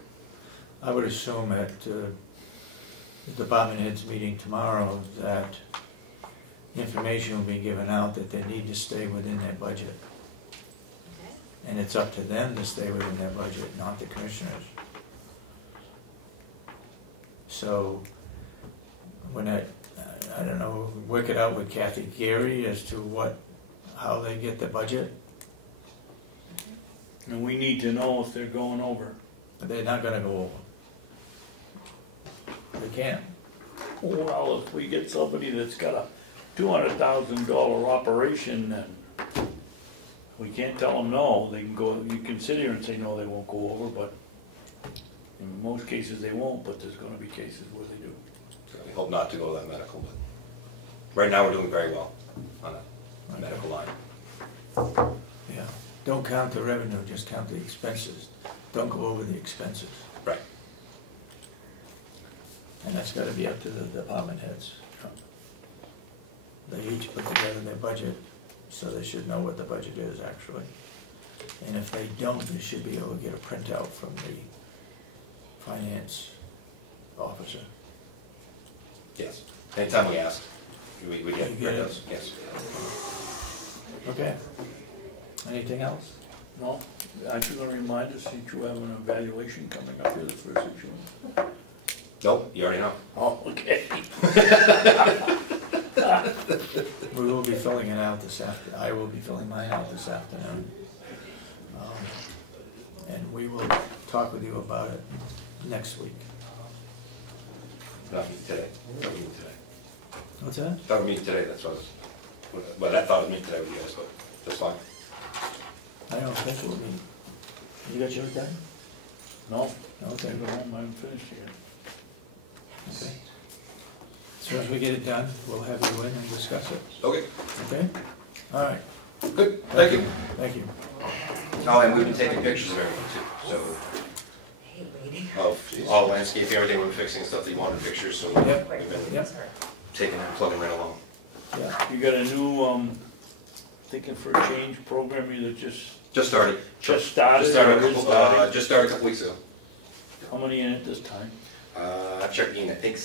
I would assume at the department heads meeting tomorrow that information will be given out that they need to stay within their budget. Okay. And it's up to them to stay within their budget, not the commissioners. So, when I don't know, work it out with Kathy Geary as to how they get the budget. And we need to know if they're going over. But they're not gonna go over. They can't. Well, if we get somebody that's got a $200,000 operation, then we can't tell them no. They can go, you can sit here and say, no, they won't go over, but in most cases they won't, but there's gonna be cases where they do. So we hope not to go that medical, but right now we're doing very well on the medical line. Yeah. Don't count the revenue, just count the expenses. Don't go over the expenses. Right. And that's gotta be up to the department heads. They each put together their budget, so they should know what the budget is actually. And if they don't, they should be able to get a printout from the finance officer. Yes. Anytime we ask, we get You get it? those. Yes. Okay. Anything else? No, aren't you gonna remind us that you have an evaluation coming up here the first of June? Nope, you already know. Oh, okay. We will be filling it out this afternoon. I will be filling mine out this afternoon. And we will talk with you about it next week. Not me today. Not me today. What's that? Thought of me today, that's what I was, but I thought of me today with you guys, but that's fine. I don't think it will be. You got yours done? No, Okay. take it home, I haven't finished yet. Okay. As soon as we get it done, we'll have you in and discuss it. Okay, Okay? All right. good, thank you. Thank you. Oh, and we've been taking pictures of everything too, so, Hey, waiting. of all the landscape, everything we've been fixing, stuff that you wanted pictures, so Yep. we've been Yep. taking and plugging right along. Yeah. You got a new, thinking for a change program you that Just started. just started? Just started or a is couple, starting? just started a couple weeks ago. How many in it this time? I've checked in, I think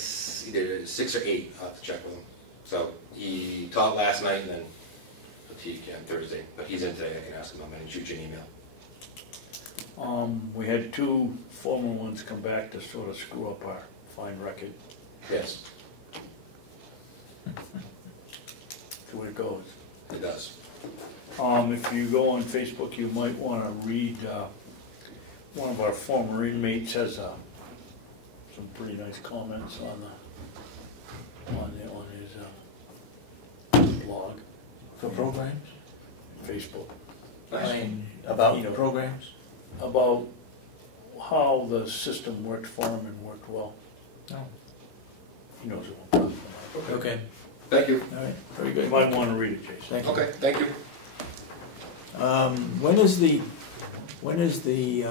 either 6 or 8, I'll have to check with him. So, he taught last night and then fatigue on Thursday, but he's in today, I can ask him, I'm gonna shoot you an email. We had 2 former ones come back to sort of screw up our fine record. Yes, That's the way it goes. it does. If you go on Facebook, you might want to read, one of our former inmates has some pretty nice comments on his blog, For programs? Facebook, I mean, about You know. programs? about how the system worked for him and worked well. No. He knows what I'm talking about. Okay. Thank you. All right. Very You good. might want to read it, Jason. Thank you. Okay, thank you. When is the,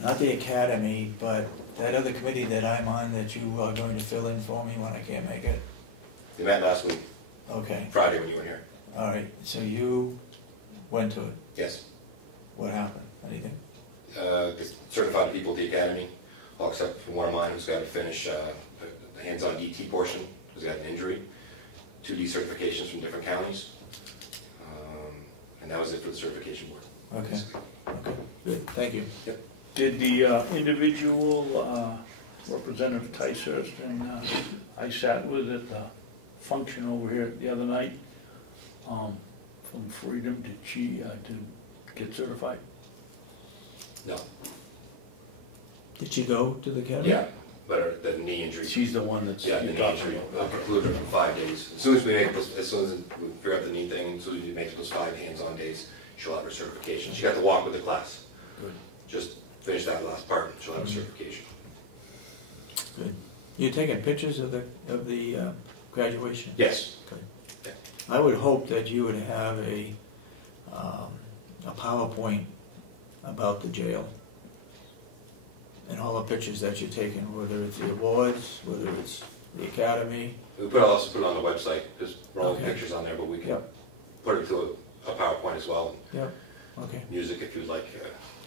not the academy, but that other committee that I'm on that you are going to fill in for me when I can't make it? We met last week, Okay, Friday when you were here. all right, so you went to it. Yes. What happened? Anything? Certified people at the academy, all except for one of mine who's got to finish the hands-on DT portion, who's got an injury, 2 decertifications from different counties, and that was it for the certification board. Okay, okay, good, thank you. Did the individual Representative Ticehurst and I sat with at the function over here the other night from Freedom, did she get certified? No. Did she go to the academy? Yeah, but the knee injury. She's the one that's Yeah, the you're knee talking injury about. precluded her from 5 days. As soon as we make those, as soon as we figure out the knee thing, as soon as we make those 5 hands-on days, she'll have her certification. She got to walk with the class. Good. Just finish that last part, she'll have a certification. Good. You taking pictures of the graduation? Yes. I would hope that you would have a PowerPoint about the jail and all the pictures that you're taking, whether it's the awards, whether it's the academy. We also put it on the website, there's all the Okay. pictures on there, but we can Yep. put it to a PowerPoint as well. Yep. Okay. Music if you'd like,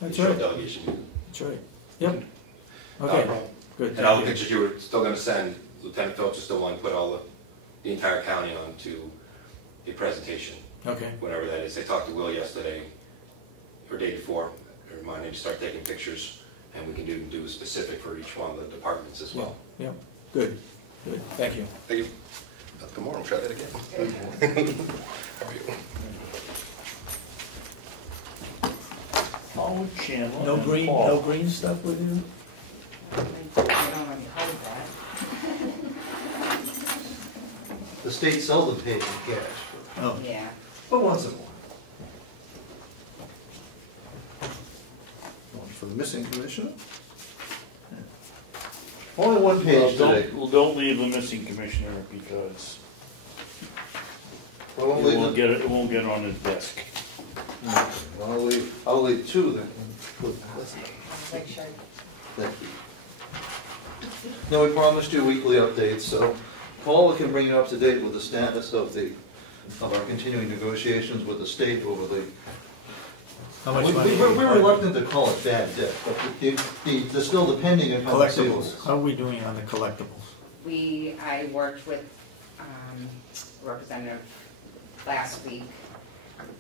That's show right. delegation. That's right. Yep. Not a Okay. problem. Good. And all thank the you. pictures you were still gonna send, Lieutenant Phillips is still wanting to put all the entire county onto a presentation, Okay. whatever that is. I talked to Will yesterday, or day before, reminded me to start taking pictures, and we can do a specific for each one of the departments as well. Yep. Good. Good. Thank you. Thank you. Good morning, try that again. How are you? Howard Chandler No and green. Paul. No green stuff with you. I don't already heard that. The state seldom pays in cash, Oh. Yeah. but once in a while. One for the missing commissioner. Only one page today. Don't leave the missing commissioner because Well, it won't get on his desk. I'll leave two then. Make sure. Thank you. No, we promised you weekly updates, so Paula can bring you up to date with the status of our continuing negotiations with the state over the. How much money? We're reluctant to call it bad debt, but they're still depending on Collectibles. How are we doing on the collectibles? I worked with representative last week.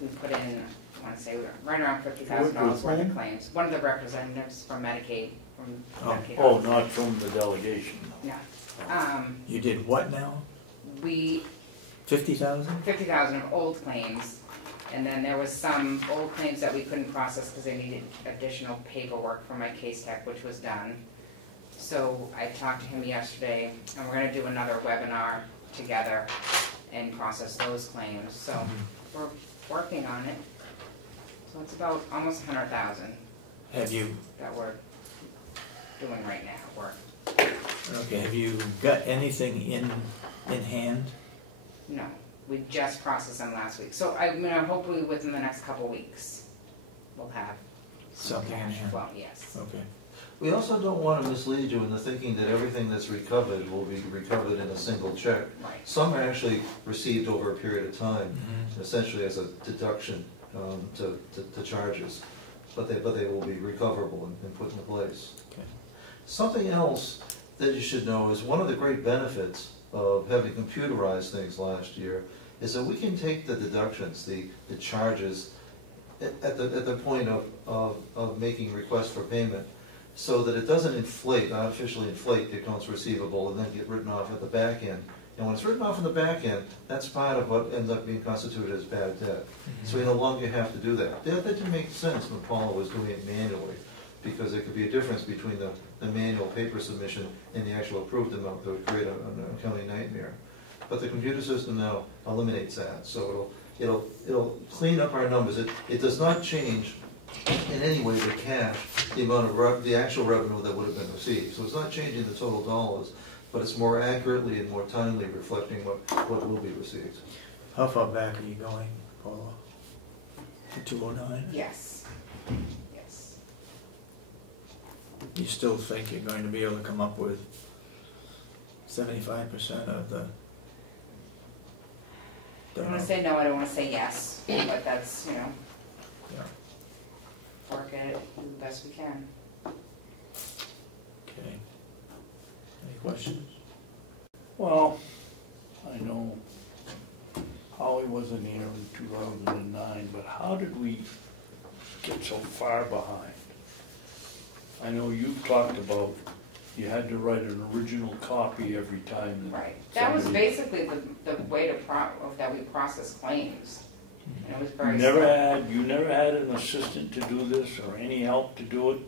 We put in, I want to say, right around $50,000 worth of claims. One of the representatives from Medicaid. Oh, not from the delegation. No. You did what now? We, 50,000? 50,000 of old claims, and then there was some old claims that we couldn't process because they needed additional paperwork for my case tech, which was done. So I talked to him yesterday, and we're gonna do another webinar together and process those claims. So we're working on it. So it's about almost 100,000 Have you? that we're doing right now, Okay. Have you got anything in hand? No, we just processed them last week. So I mean, hopefully within the next couple weeks, we'll have some Something in cash hand. flow, yes. Okay. We also don't want to mislead you into thinking that everything that's recovered will be recovered in a single check. Right. Some are actually received over a period of time, Mhm. essentially as a deduction to charges, but they will be recoverable and put into place. Okay. Something else that you should know is one of the great benefits of having computerized things last year is that we can take the deductions, the charges, at the point of making requests for payment, so that it doesn't inflate, artificially inflate the accounts receivable and then get written off at the back end. And when it's written off in the back end, that's part of what ends up being constituted as bad debt. So we no longer have to do that. That didn't make sense when Paula was doing it manually, because there could be a difference between the manual paper submission and the actual approved amount that would create an accounting nightmare. But the computer system now eliminates that, so it'll clean up our numbers. It does not change in any way the cash, the amount of the actual revenue that would have been received. So it's not changing the total dollars, but it's more accurately and more timely reflecting what will be received. How far back are you going, Paula? To 209? Yes, yes. You still think you're going to be able to come up with 75% of the... I don't want to say no, I don't want to say yes, but that's, Yeah. work at it the best we can. Okay. Any questions? Well, I know Holly wasn't here in 2009, but how did we get so far behind? I know you've talked about you had to write an original copy every time. Right. That was somebody- basically the way that we process claims. And it was very You never had an assistant to do this or any help to do it?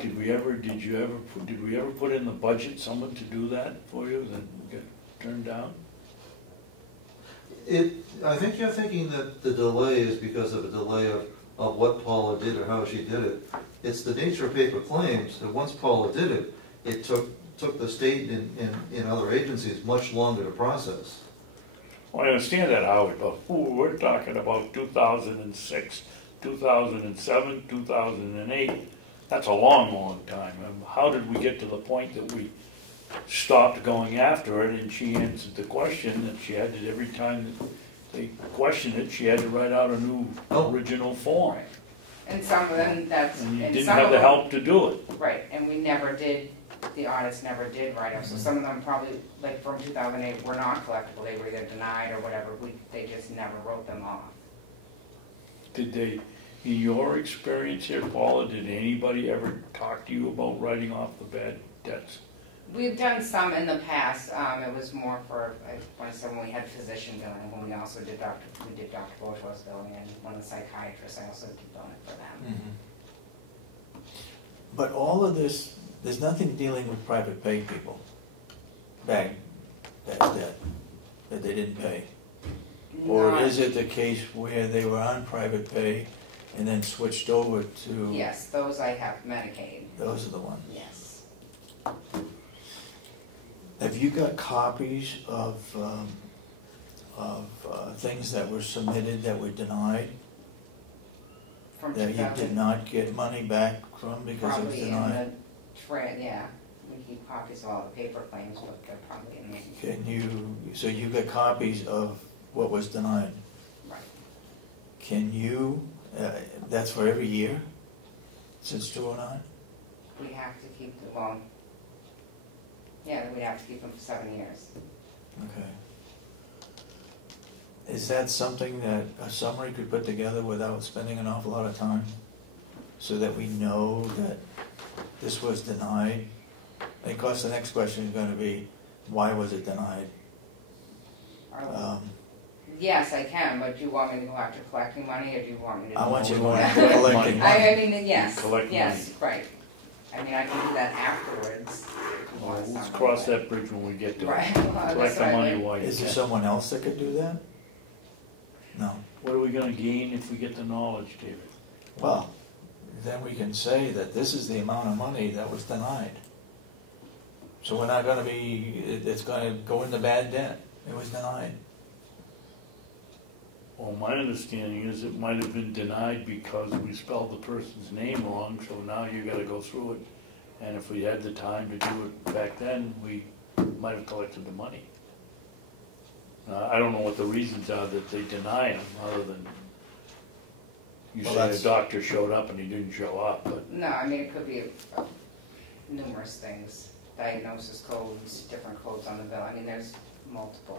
Did we ever put in the budget someone to do that for you that got turned down? I think you're thinking that the delay is because of a delay of what Paula did or how she did it. it's the nature of paper claims, that once Paula did it, it took the state and other agencies much longer to process. Well, I understand that, Howard, but we're talking about 2006, 2007, 2008. That's a long, long time. How did we get to the point that we stopped going after it and she answered the question that she had to, every time that they questioned it, she had to write out a new original form? Right. And some of them, that's. And you and didn't some have of the them- help to do it. Right, and we never did, the audits never did write up, so some of them probably, like from 2008, were not collectible, they were either denied or whatever, they just never wrote them off. Did they, in your experience here, Paula, did anybody ever talk to you about writing off the bad debts? We've done some in the past, it was more for, I want to say when we had physician billing, when we also did Dr. Bourgeois' billing, and one of the psychiatrists, I also did billing for them. But all of this, there's nothing dealing with private pay people, bad debt, that they didn't pay. Or Not- is it the case where they were on private pay and then switched over to? Yes, those I have Medicaid, Those are the ones. yes. Have you got copies of things that were submitted that were denied, From that you 2000 did not get money back from because it was Probably in denied? the thread, yeah, we keep copies of all the paper claims, but they're probably in the. Can you, so you got copies of what was denied? Right. Can you, that's for every year since 2009? We have to keep, well, yeah, we'd have to keep them for 7 years. Okay. Is that something that a summary could put together without spending an awful lot of time? So that we know that this was denied? And of course, the next question is gonna be, why was it denied? Yes, I can, but do you want me to go after collecting money, or do you want me to? I want you to go want after to collecting collect money. I mean, yes, Collect yes, right. I mean, I can do that afterwards. if you Well, want let's some, cross but- that bridge when we get to it. Right, well, Collect that's the what I money mean. while you Is there can. someone else that could do that? No. What are we gonna gain if we get the knowledge, David? Well, then we can say that this is the amount of money that was denied. So we're not gonna be, it's gonna go into bad debt. It was denied. Well, my understanding is it might have been denied because we spelled the person's name wrong, so now you gotta go through it. And if we had the time to do it back then, we might have collected the money. I don't know what the reasons are that they deny them, other than you Well, say a that's- doctor showed up and he didn't show up, but No, I mean, it could be numerous things, diagnosis codes, different codes on the bill, I mean, there's multiple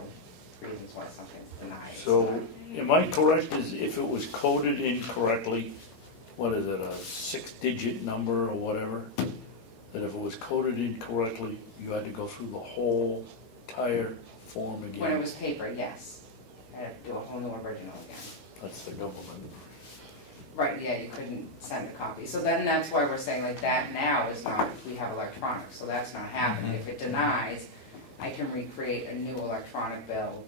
reasons why something's denied. so, am I correct, is if it was coded incorrectly, what is it, a 6-digit number or whatever? That if it was coded incorrectly, you had to go through the whole entire form again? When it was paper, yes, I had to do a whole new original again. That's the government. Right, yeah, you couldn't send a copy, so then that's why we're saying like that now is not, we have electronic, so that's not happening. If it denies, I can recreate a new electronic bill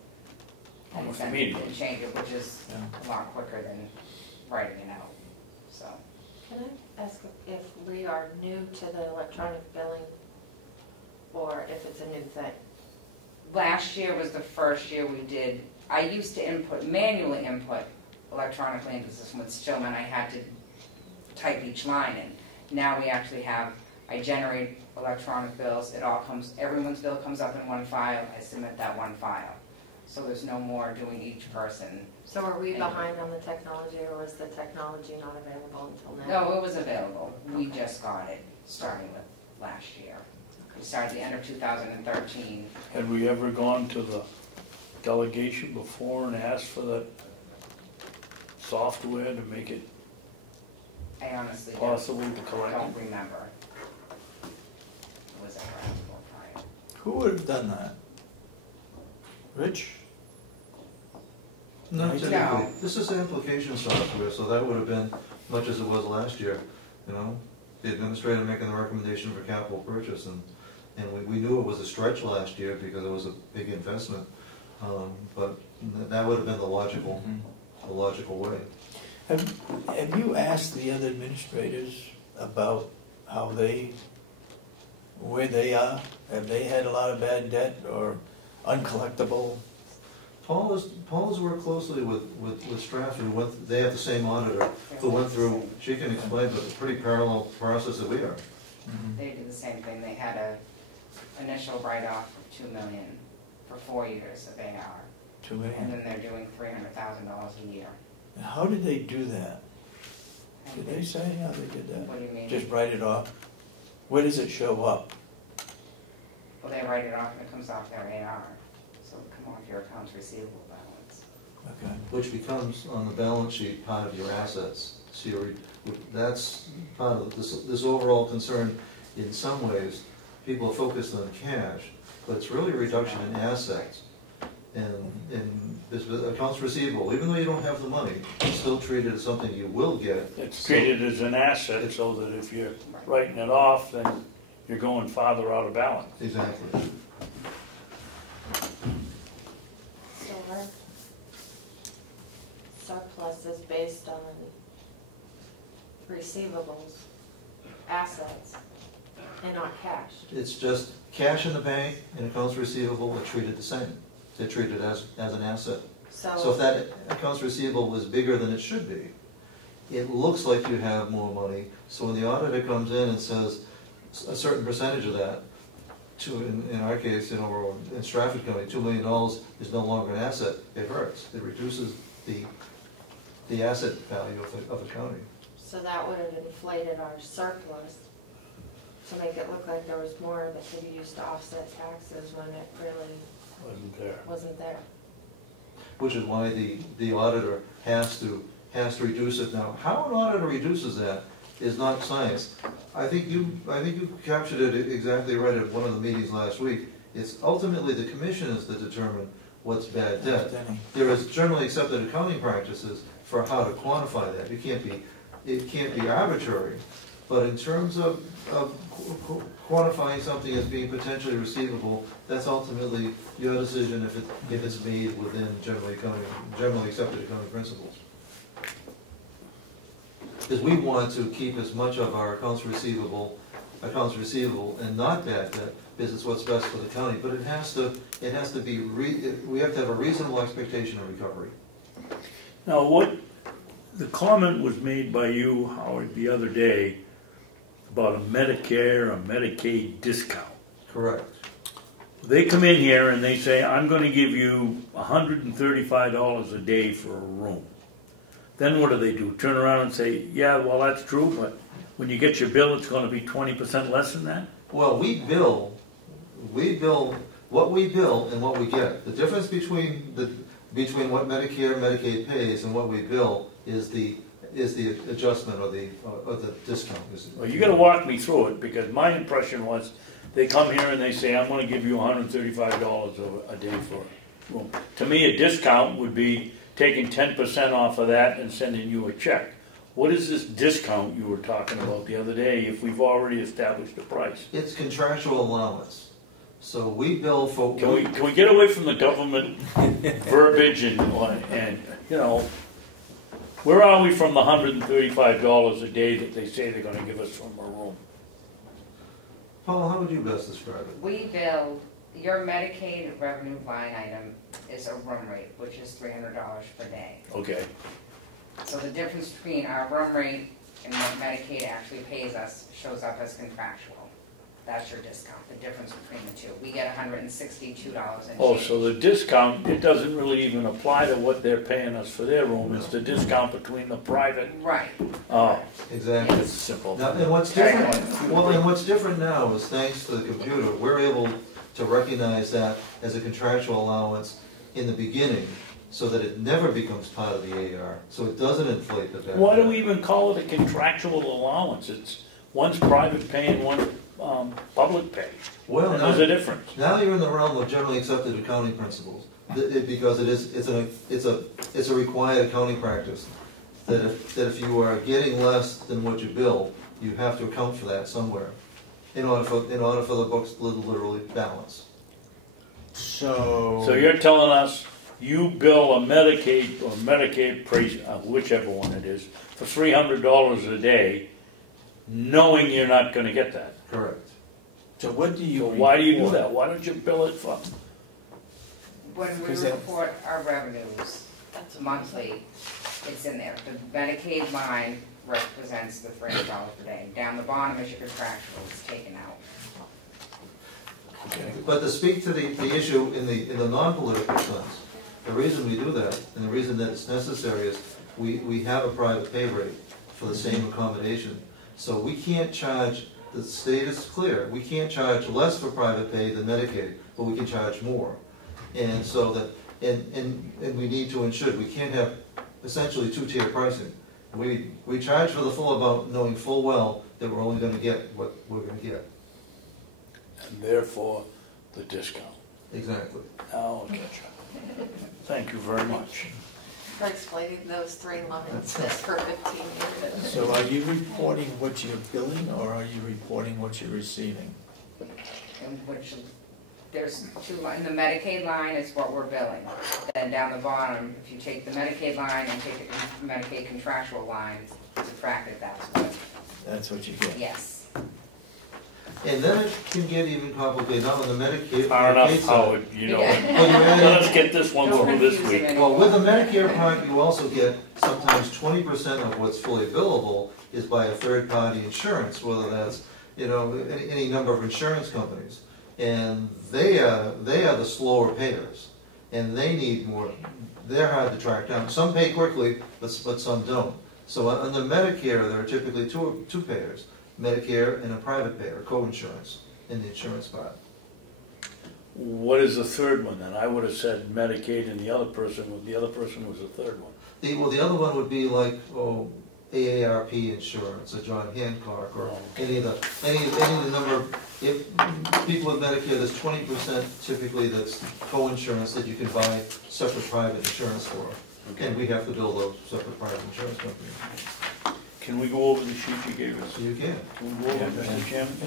and Almost send it immediately. and change it, which is Yeah. a lot quicker than writing it out, so. Can I ask if we are new to the electronic billing, or if it's a new thing? Last year was the first year we did, I used to manually input electronically into the system, which still meant I had to type each line in. Now we actually have, I generate electronic bills, it all comes, everyone's bill comes up in one file, I submit that one file. So there's no more doing each person. So are we behind on the technology, or was the technology not available until now? No, it was available, we just got it, starting with last year. We started at the end of 2013. Had we ever gone to the delegation before and asked for the software to make it I honestly possible to collect don't it? remember. It was ever asked for prior. Who would have done that? Rich? No, No. typically, this is application software, so that would have been much as it was last year, you know? The administrator making the recommendation for capital purchase, and we knew it was a stretch last year because it was a big investment. But that would have been the logical way. Have you asked the other administrators about where they are? Have they had a lot of bad debt or uncollectible? Paul has worked closely with Stratford. They have the same auditor who went through, she can explain, but it's a pretty parallel process that we are. They did the same thing. They had a initial write-off of $2 million for 4 years of AR. $2 And million. then they're doing $300,000 a year. And how did they do that? Did they say how they did that? What do you mean? Just write it off? Where does it show up? Well, they write it off and it comes off their AR. So it'll come off your accounts receivable balance. Okay. Which becomes on the balance sheet part of your assets. So that's part of this overall concern. In some ways, people are focused on cash, but it's really a reduction in assets. And this accounts receivable, even though you don't have the money, it's still treated as something you will get. It's treated as an asset, so that if you're writing it off, then you're going farther out of balance. Exactly. So our surplus is based on receivables, assets, and not cash. It's just cash in the bank and accounts receivable are treated the same. They're treated as an asset. So if that accounts receivable is bigger than it should be, it looks like you have more money. So when the auditor comes in and says a certain percentage of that, in our case, in Stratford County, $2 million is no longer an asset, it hurts. It reduces the asset value of the county. So that would have inflated our surplus to make it look like there was more that could be used to offset taxes when it really wasn't there. Which is why the auditor has to reduce it. Now, how an auditor reduces that is not science. I think you captured it exactly right at one of the meetings last week. It's ultimately the commissioners that determine what's bad debt. There is generally accepted accounting practices for how to quantify that. It can't be arbitrary. But in terms of quantifying something as being potentially receivable, that's ultimately your decision if it's made within generally accepted accounting principles. Because we want to keep as much of our accounts receivable and not bad debt, because it's what's best for the county. But it has to be we have to have a reasonable expectation of recovery. Now, the comment was made by you, Howard, the other day about a Medicare or Medicaid discount. Correct. They come in here and they say, I'm going to give you $135 a day for a room. Then what do? Turn around and say, yeah, well, that's true, but when you get your bill, it's going to be 20% less than that? Well, we bill what we bill and what we get. The difference between what Medicare and Medicaid pays and what we bill is the adjustment or the discount. Well, you got to walk me through it, because my impression was they come here and they say, I'm going to give you $135 a day for a room. To me, a discount would be taking 10% off of that and sending you a check. What is this discount you were talking about the other day if we've already established a price? It's contractual allowance. So we bill for... Can we get away from the government verbiage and you know, where are we from the $135 a day that they say they're going to give us from a room? Paul, how would you best describe it? We bill, your Medicaid revenue line item is a room rate, which is $300 per day. Okay. So the difference between our room rate and what Medicaid actually pays us shows up as contractual. That's your discount, the difference between the two. We get $162 and Oh, change. so the discount, it doesn't really even apply to what they're paying us for their room. It's the discount between the private. Right. Oh, Exactly. it's simple. Now, and what's different now is, thanks to the computer, we're able to recognize that as a contractual allowance in the beginning, so that it never becomes part of the AR, so it doesn't inflate the bad Why do debt. we even call it a contractual allowance? It's one's private pay and one's public pay. Well, And now, there's a difference. now you're in the realm of generally accepted accounting principles, because it's a required accounting practice. That if you are getting less than what you bill, you have to account for that somewhere, in order for the books to literally balance. So So you're telling us you bill a Medicaid price, whichever one it is, for $300 a day, knowing you're not gonna get that. Correct. So what do you? So why do you do report? that? Why don't you bill it for? When we Because that- report our revenues monthly, it's in there. The Medicaid line represents the $300 per day. Down the bottom is your contractual, it's taken out. Okay. But to speak to the issue in the non-political sense, the reason we do that, and the reason that it's necessary is we have a private pay rate for the same accommodation. So we can't charge, the state is clear, we can't charge less for private pay than Medicaid, but we can charge more. And so that, and we need to ensure, we can't have essentially two-tier pricing. We charge for the full amount, knowing full well that we're only gonna get what we're gonna get. And therefore, the discount. Exactly. Now I'll catch up. Thank you very much. For explaining those three limits for 15 years. So are you reporting what you're billing, or are you reporting what you're receiving? And which, there's two lines. The Medicaid line is what we're billing. Then down the bottom, if you take the Medicaid line and take the Medicaid contractual lines, subtract it, That's what you get. yes. And then it can get even complicated, not on the Medicare. Far enough, Medicaid side. Howard, you know. Yeah. Well, you add- Let us get this one Don't through this confuse week. them Well, with the anymore. Medicare part, you also get sometimes 20% of what's fully billable is by a third-party insurance, whether that's, any number of insurance companies. And they are the slower payers, and they need more, they're hard to track down. Some pay quickly, but some don't. So under Medicare, there are typically two payers, Medicare and a private payer, co-insurance in the insurance part. What is the third one then? I would have said Medicaid and the other person was the third one. The other one would be like, AARP insurance, or John Hancock, or any of the number of, if people with Medicare, there's 20% typically that's co-insurance that you can buy separate private insurance for. And we have to bill those separate private insurance companies. Can we go over the sheet you gave us? So you can. Can we go over it, Mr. Chairman?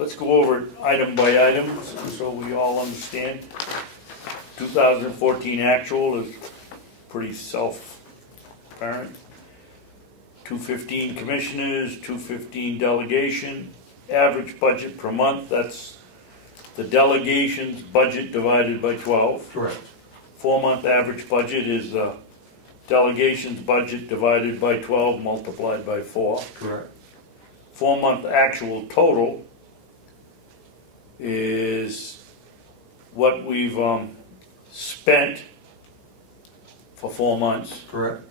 Let's go over it item by item so we all understand. 2014 actual is pretty self-apparent. 215 commissioners, 215 delegation. Average budget per month, that's the delegation's budget divided by 12. Correct. 4-month average budget is the delegation's budget divided by 12 multiplied by 4. Correct. 4-month actual total is what we've spent for 4 months. Correct.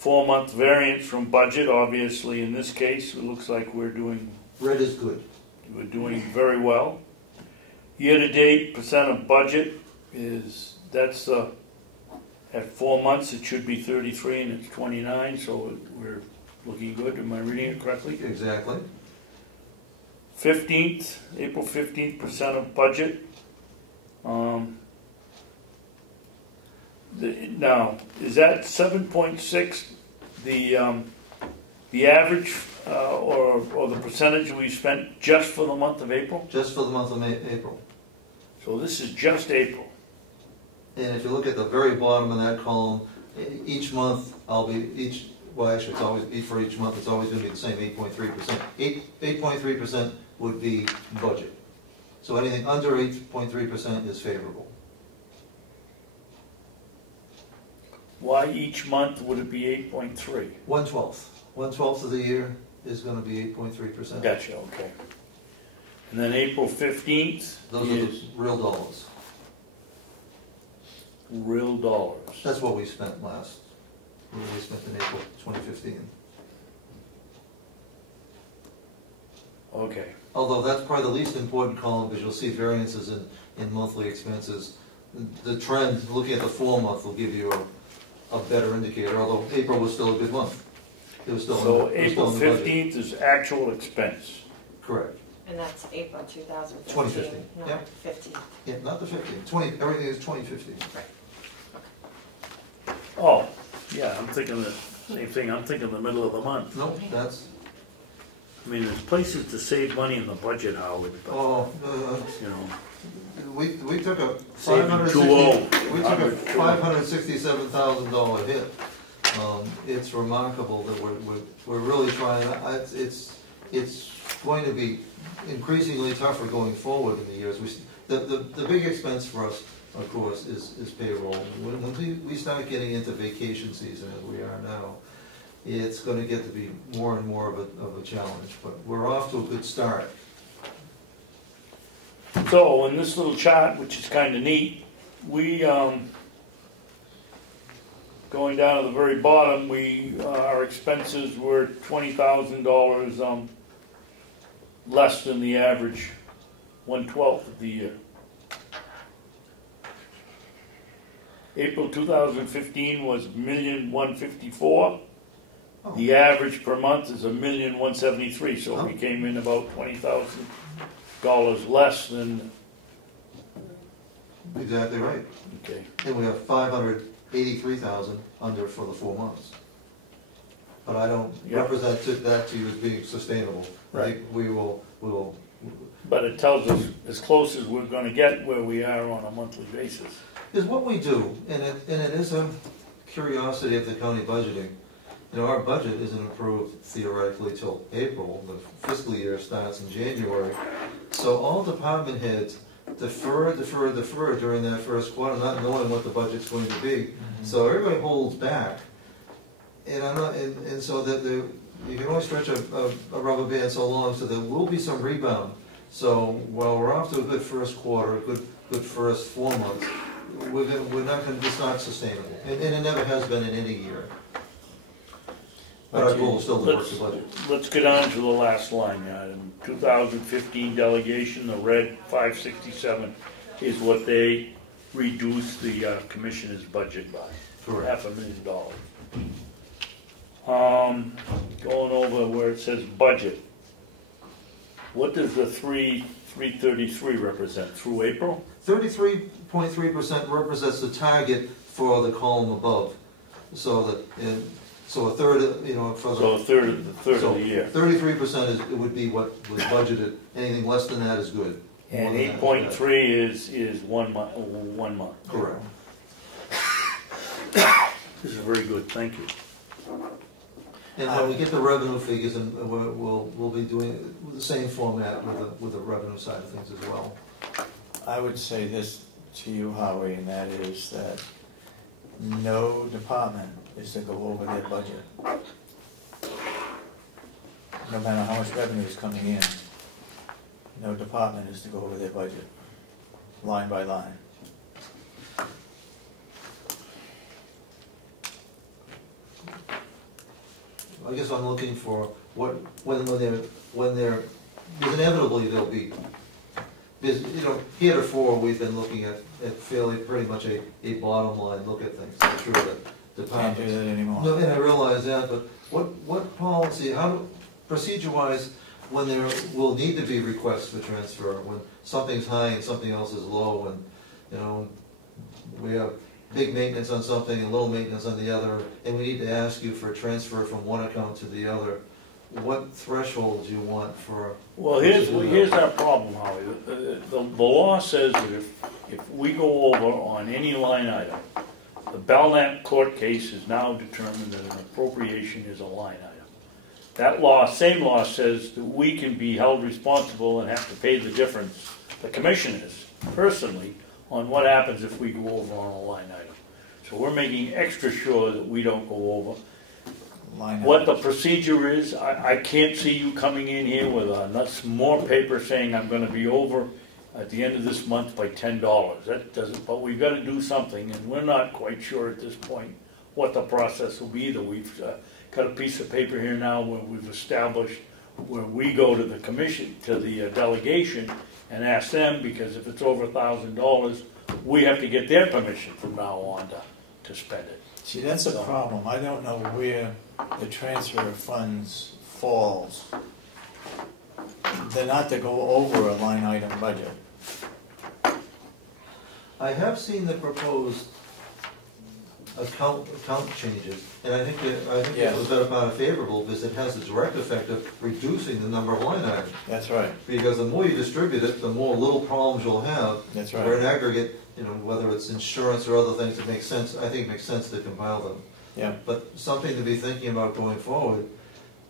4-month variance from budget, obviously in this case, it looks like we're doing Red is good. very well. Year-to-date percent of budget is, that's at 4 months it should be 33 and it's 29, so we're looking good. Am I reading it correctly? Exactly. 15th, April 15th, percent of budget. Now, is that 7.6 the average or the percentage we spent just for the month of April? Just for the month of April. So this is just April. And if you look at the very bottom of that column, each month it's always, for each month, it's always going to be the same 8.3%. 8.3% would be budget. So anything under 8.3% is favorable. Why each month would it be 8.3? 1/12. 1/12 of the year is going to be 8.3%. Gotcha, okay. And then April 15th Those are the is real dollars. real dollars. That's what we spent we spent in April 2015. Okay. Although that's probably the least important column, because you'll see variances in monthly expenses. The trend, looking at the 4-month, will give you a better indicator, although April was still a good month. It was still So it was April still in the budget. 15th is actual expense. Correct. And that's April 2015. 2015, Not yeah. 15. Yeah, not the 15. Everything is 2015. Oh, yeah, I'm thinking the same thing. I'm thinking the middle of the month. No, that's, I mean, there's places to save money in the budget, Howard, but, you know. we took a Saving 2-0. $567,000 hit It's remarkable that we're really trying, it's going to be increasingly tougher going forward in the years. The big expense for us, of course, is payroll. When we start getting into vacation season, as we are now, it's going to get to be more and more of a challenge, but we're off to a good start. So in this little chart, which is kind of neat, we, going down to the very bottom, our expenses were $20,000 less than the average 1/12 of the year. April 2015 was $1,154,000. The average per month is $1,173,000, so we came in about $20,000 less than. Exactly right. Okay. And we have 583,000 under for the 4 months. But I don't represent that to you as being sustainable. Right. We will. But it tells us as close as we're going to get where we are on a monthly basis. Is what we do, and it is a curiosity of the county budgeting. You know, our budget isn't approved theoretically till April. The fiscal year starts in January. So all department heads defer during that first quarter, not knowing what the budget's going to be. Mm-hmm. So everybody holds back, and so that you can only stretch a rubber band so long. So there will be some rebound. So while we're off to a good first quarter, good first 4 months, it's not sustainable, and it never has been in any year. But our goal is still to work the budget. Let's get on to the last line item. 2015 delegation, the red 567 is what they reduced the commissioner's budget by. Correct. $500,000. Going over where it says budget. What does the 333 represent? Through April? 33.3% represents the target for the column above. So a third, for the. So a third of the year. 33% would be what was budgeted. Anything less than that is good. And 8.3 is 1 month. Correct. This is very good. Thank you. And when we get the revenue figures, and we'll be doing the same format with the revenue side of things as well. I would say this to you, Howie, and that is that no department is to go over their budget. No matter how much revenue is coming in, no department is to go over their budget, line by line. I guess I'm looking for when they're because inevitably there'll be. Because, heretofore we've been looking at fairly pretty much a bottom line look at things. I'm sure that departments can't do that anymore. No, and I realize that, but what policy, procedure-wise, when there will need to be requests for transfer, when something's high and something else is low, and we have big maintenance on something and low maintenance on the other, and we need to ask you for a transfer from one account to the other. What threshold do you want for? Well, here's our problem, Howie. The law says that if we go over on any line item, the Belknap court case has now determined that an appropriation is a line item. That same law says that we can be held responsible and have to pay the difference, the commissioners, personally, on what happens if we go over on a line item. So we're making extra sure that we don't go over. What the procedure is, I can't see you coming in here with more paper saying I'm going to be over at the end of this month by $10. That doesn't. But we've got to do something, and we're not quite sure at this point what the process will be either. We've got a piece of paper here now where we've established where we go to the commission, to the delegation, and ask them, because if it's over $1,000, we have to get their permission from now on to spend it. See, that's a problem. I don't know where the transfer of funds falls. They're not to go over a line item budget. I have seen the proposed account changes, and I think it was about favorable because it has the direct effect of reducing the number of line items. That's right. Because the more you distribute it, the more little problems you'll have. That's right. Where in aggregate, whether it's insurance or other things, it makes sense. I think it makes sense to compile them. Yeah, but something to be thinking about going forward.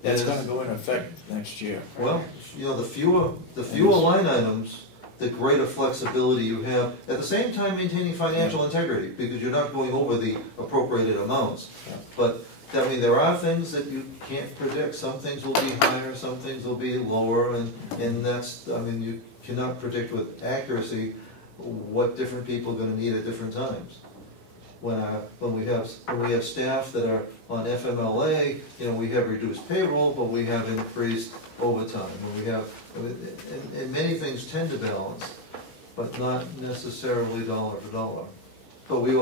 that's is- gonna go into effect next year. Well, you know, the fewer line items, the greater flexibility you have, at the same time maintaining financial integrity, because you're not going over the appropriated amounts. Yeah. But, I mean, there are things that you can't predict, some things will be higher, some things will be lower, and that's, I mean, you cannot predict with accuracy what different people are gonna need at different times. When we have staff that are on FMLA, you know, we have reduced payroll, but we have increased overtime. When we have, and many things tend to balance, but not necessarily dollar for dollar. But we,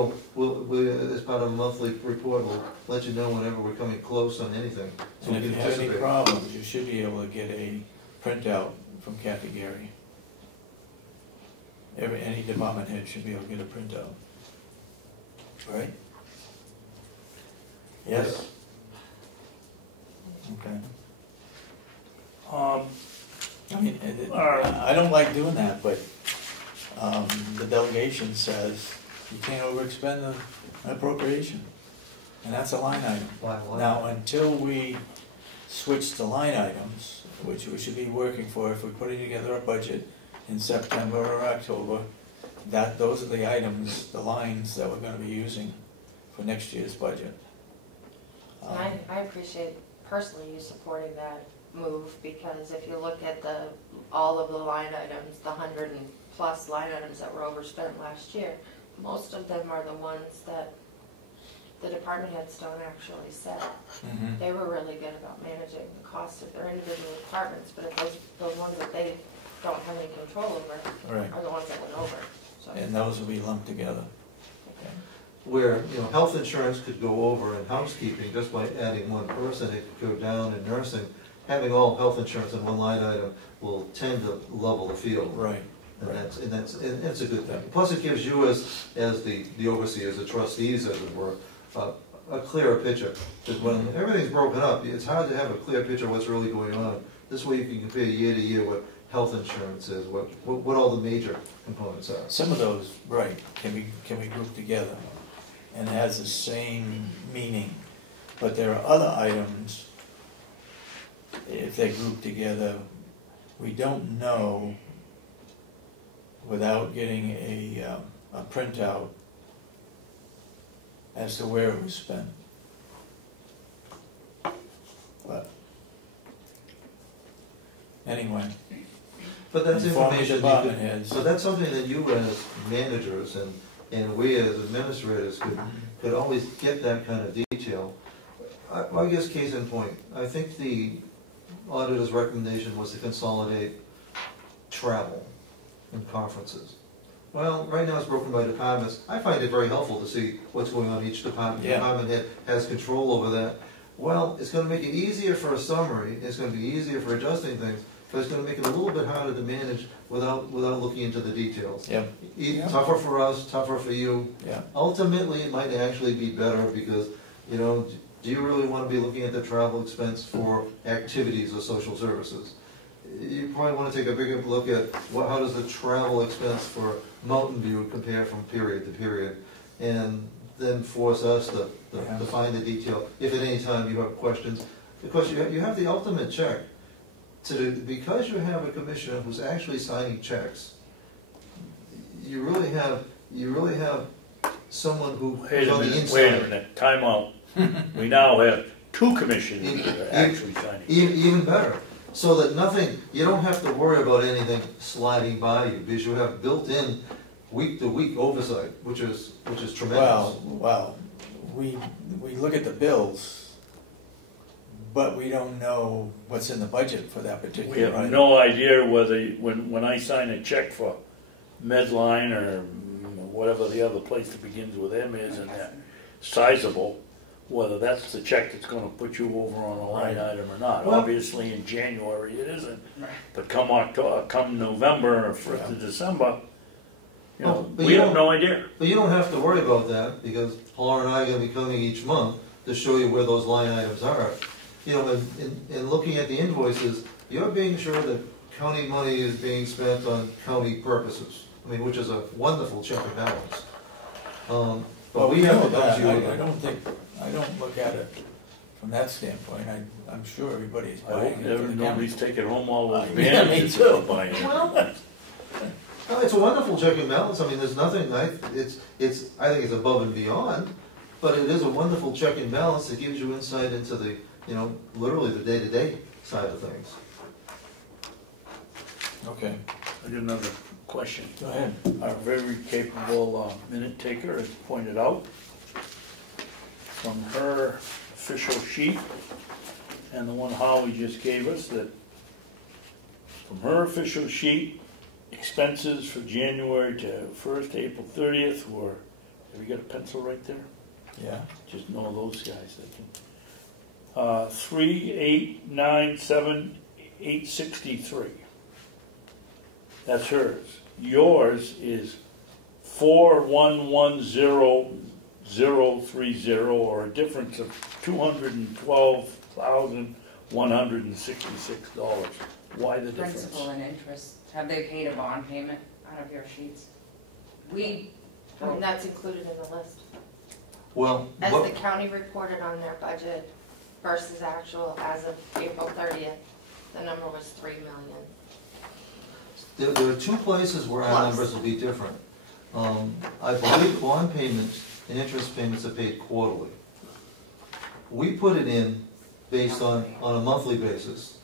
as part of a monthly report, we'll let you know whenever we're coming close on anything. So And we if can you have any anticipate. problems, you should be able to get a printout from Kathy Gary. Any department head should be able to get a printout. Right? Yes? Okay. I mean, I don't like doing that, but the delegation says you can't overexpend the appropriation. And that's a line item. Why? Now, until we switch to line items, which we should be working for if we're putting together a budget in September or October, those are the items, the lines that we're gonna be using for next year's budget. And I appreciate personally you supporting that move, because if you look at all of the line items, the 100+ line items that were overspent last year, most of them are the ones that the department heads don't actually set. Mhm. They were really good about managing the cost of their individual departments, but if those ones that they don't have any control over Right, are the ones that went over, so. and those will be lumped together. Okay. Where, you know, health insurance could go over in housekeeping just by adding one person, it could go down in nursing. Having all health insurance in one line item will tend to level the field. Right. And that's a good thing. Plus it gives you as the overseers, the trustees as it were, a clearer picture. Because when everything's broken up, it's hard to have a clear picture of what's really going on. This way you can compare year to year what health insurance is, what all the major components are. Some of those, right, can be grouped together and it has the same meaning. But there are other items, if they're grouped together, we don't know without getting a printout as to where it was spent. But anyway, But that's inform the information you department could, heads. so that's something that you as managers and we as administrators could always get that kind of detail. I guess case in point, I think the auditor's recommendation was to consolidate travel and conferences. Well, right now it's broken by departments. I find it very helpful to see what's going on in each department. Yeah. Department head has control over that. Well, it's gonna make it easier for a summary, it's gonna be easier for adjusting things, but it's gonna make it a little bit harder to manage without looking into the details. Yep. Yeah. Tougher for us, tougher for you. Yeah. Ultimately, it might actually be better because, you know, do you really want to be looking at the travel expense for activities or social services? You probably want to take a bigger look at how does the travel expense for Mountain View compare from period to period, and then force us to find the detail. If at any time you have questions, because you have the ultimate check. Because you have a commissioner who's actually signing checks, you really have someone who Wait is a on the minute, inside. wait a minute, time out. We now have two commissioners that are actually signing. Even better, so that you don't have to worry about anything sliding by you, because you have built-in week-to-week oversight, which is tremendous. Well, we look at the bills, but we don't know what's in the budget for that particular We have item. no idea whether, when I sign a check for Medline or whatever the other place that begins with M is and they're sizable, whether that's the check that's gonna put you over on a line item or not. Well- Obviously, in January it isn't, but come November or 1st of December, you know, But we you have don't- no idea. But you don't have to worry about that, because Paula and I are gonna be coming each month to show you where those line items are. You know, in looking at the invoices, you're being sure that county money is being spent on county purposes, I mean, which is a wonderful check and balance. But Well, we have know to come that. to you. I don't think, I don't look at it from that standpoint. I'm sure everybody's I buying hope it for the nobody's county. taking home all those Yeah, me bandages too. that they're buying. No, it's a wonderful checking balance. I mean, there's nothing, I think it's above and beyond, but it is a wonderful checking balance that gives you insight into the, literally the day-to-day side of things. Okay, I got another question. go ahead. Our very capable minute taker has pointed out from her official sheet and the one Howie just gave us that from her official sheet, expenses for January to 1st, April 30th were, have you got a pencil right there? Yeah, Just know those guys, they can. 3,897,863. That's hers. Yours is 4,110,030, or a difference of $212,166. Why the difference? Principal and interest, have they paid a bond payment out of your sheets? We, I mean, that's included in the list. Well, As the county reported on their budget versus actual as of April 30th, the number was 3 million. there are two places where our numbers will be different. I believe bond payments and interest payments are paid quarterly. We put it in based on a monthly basis.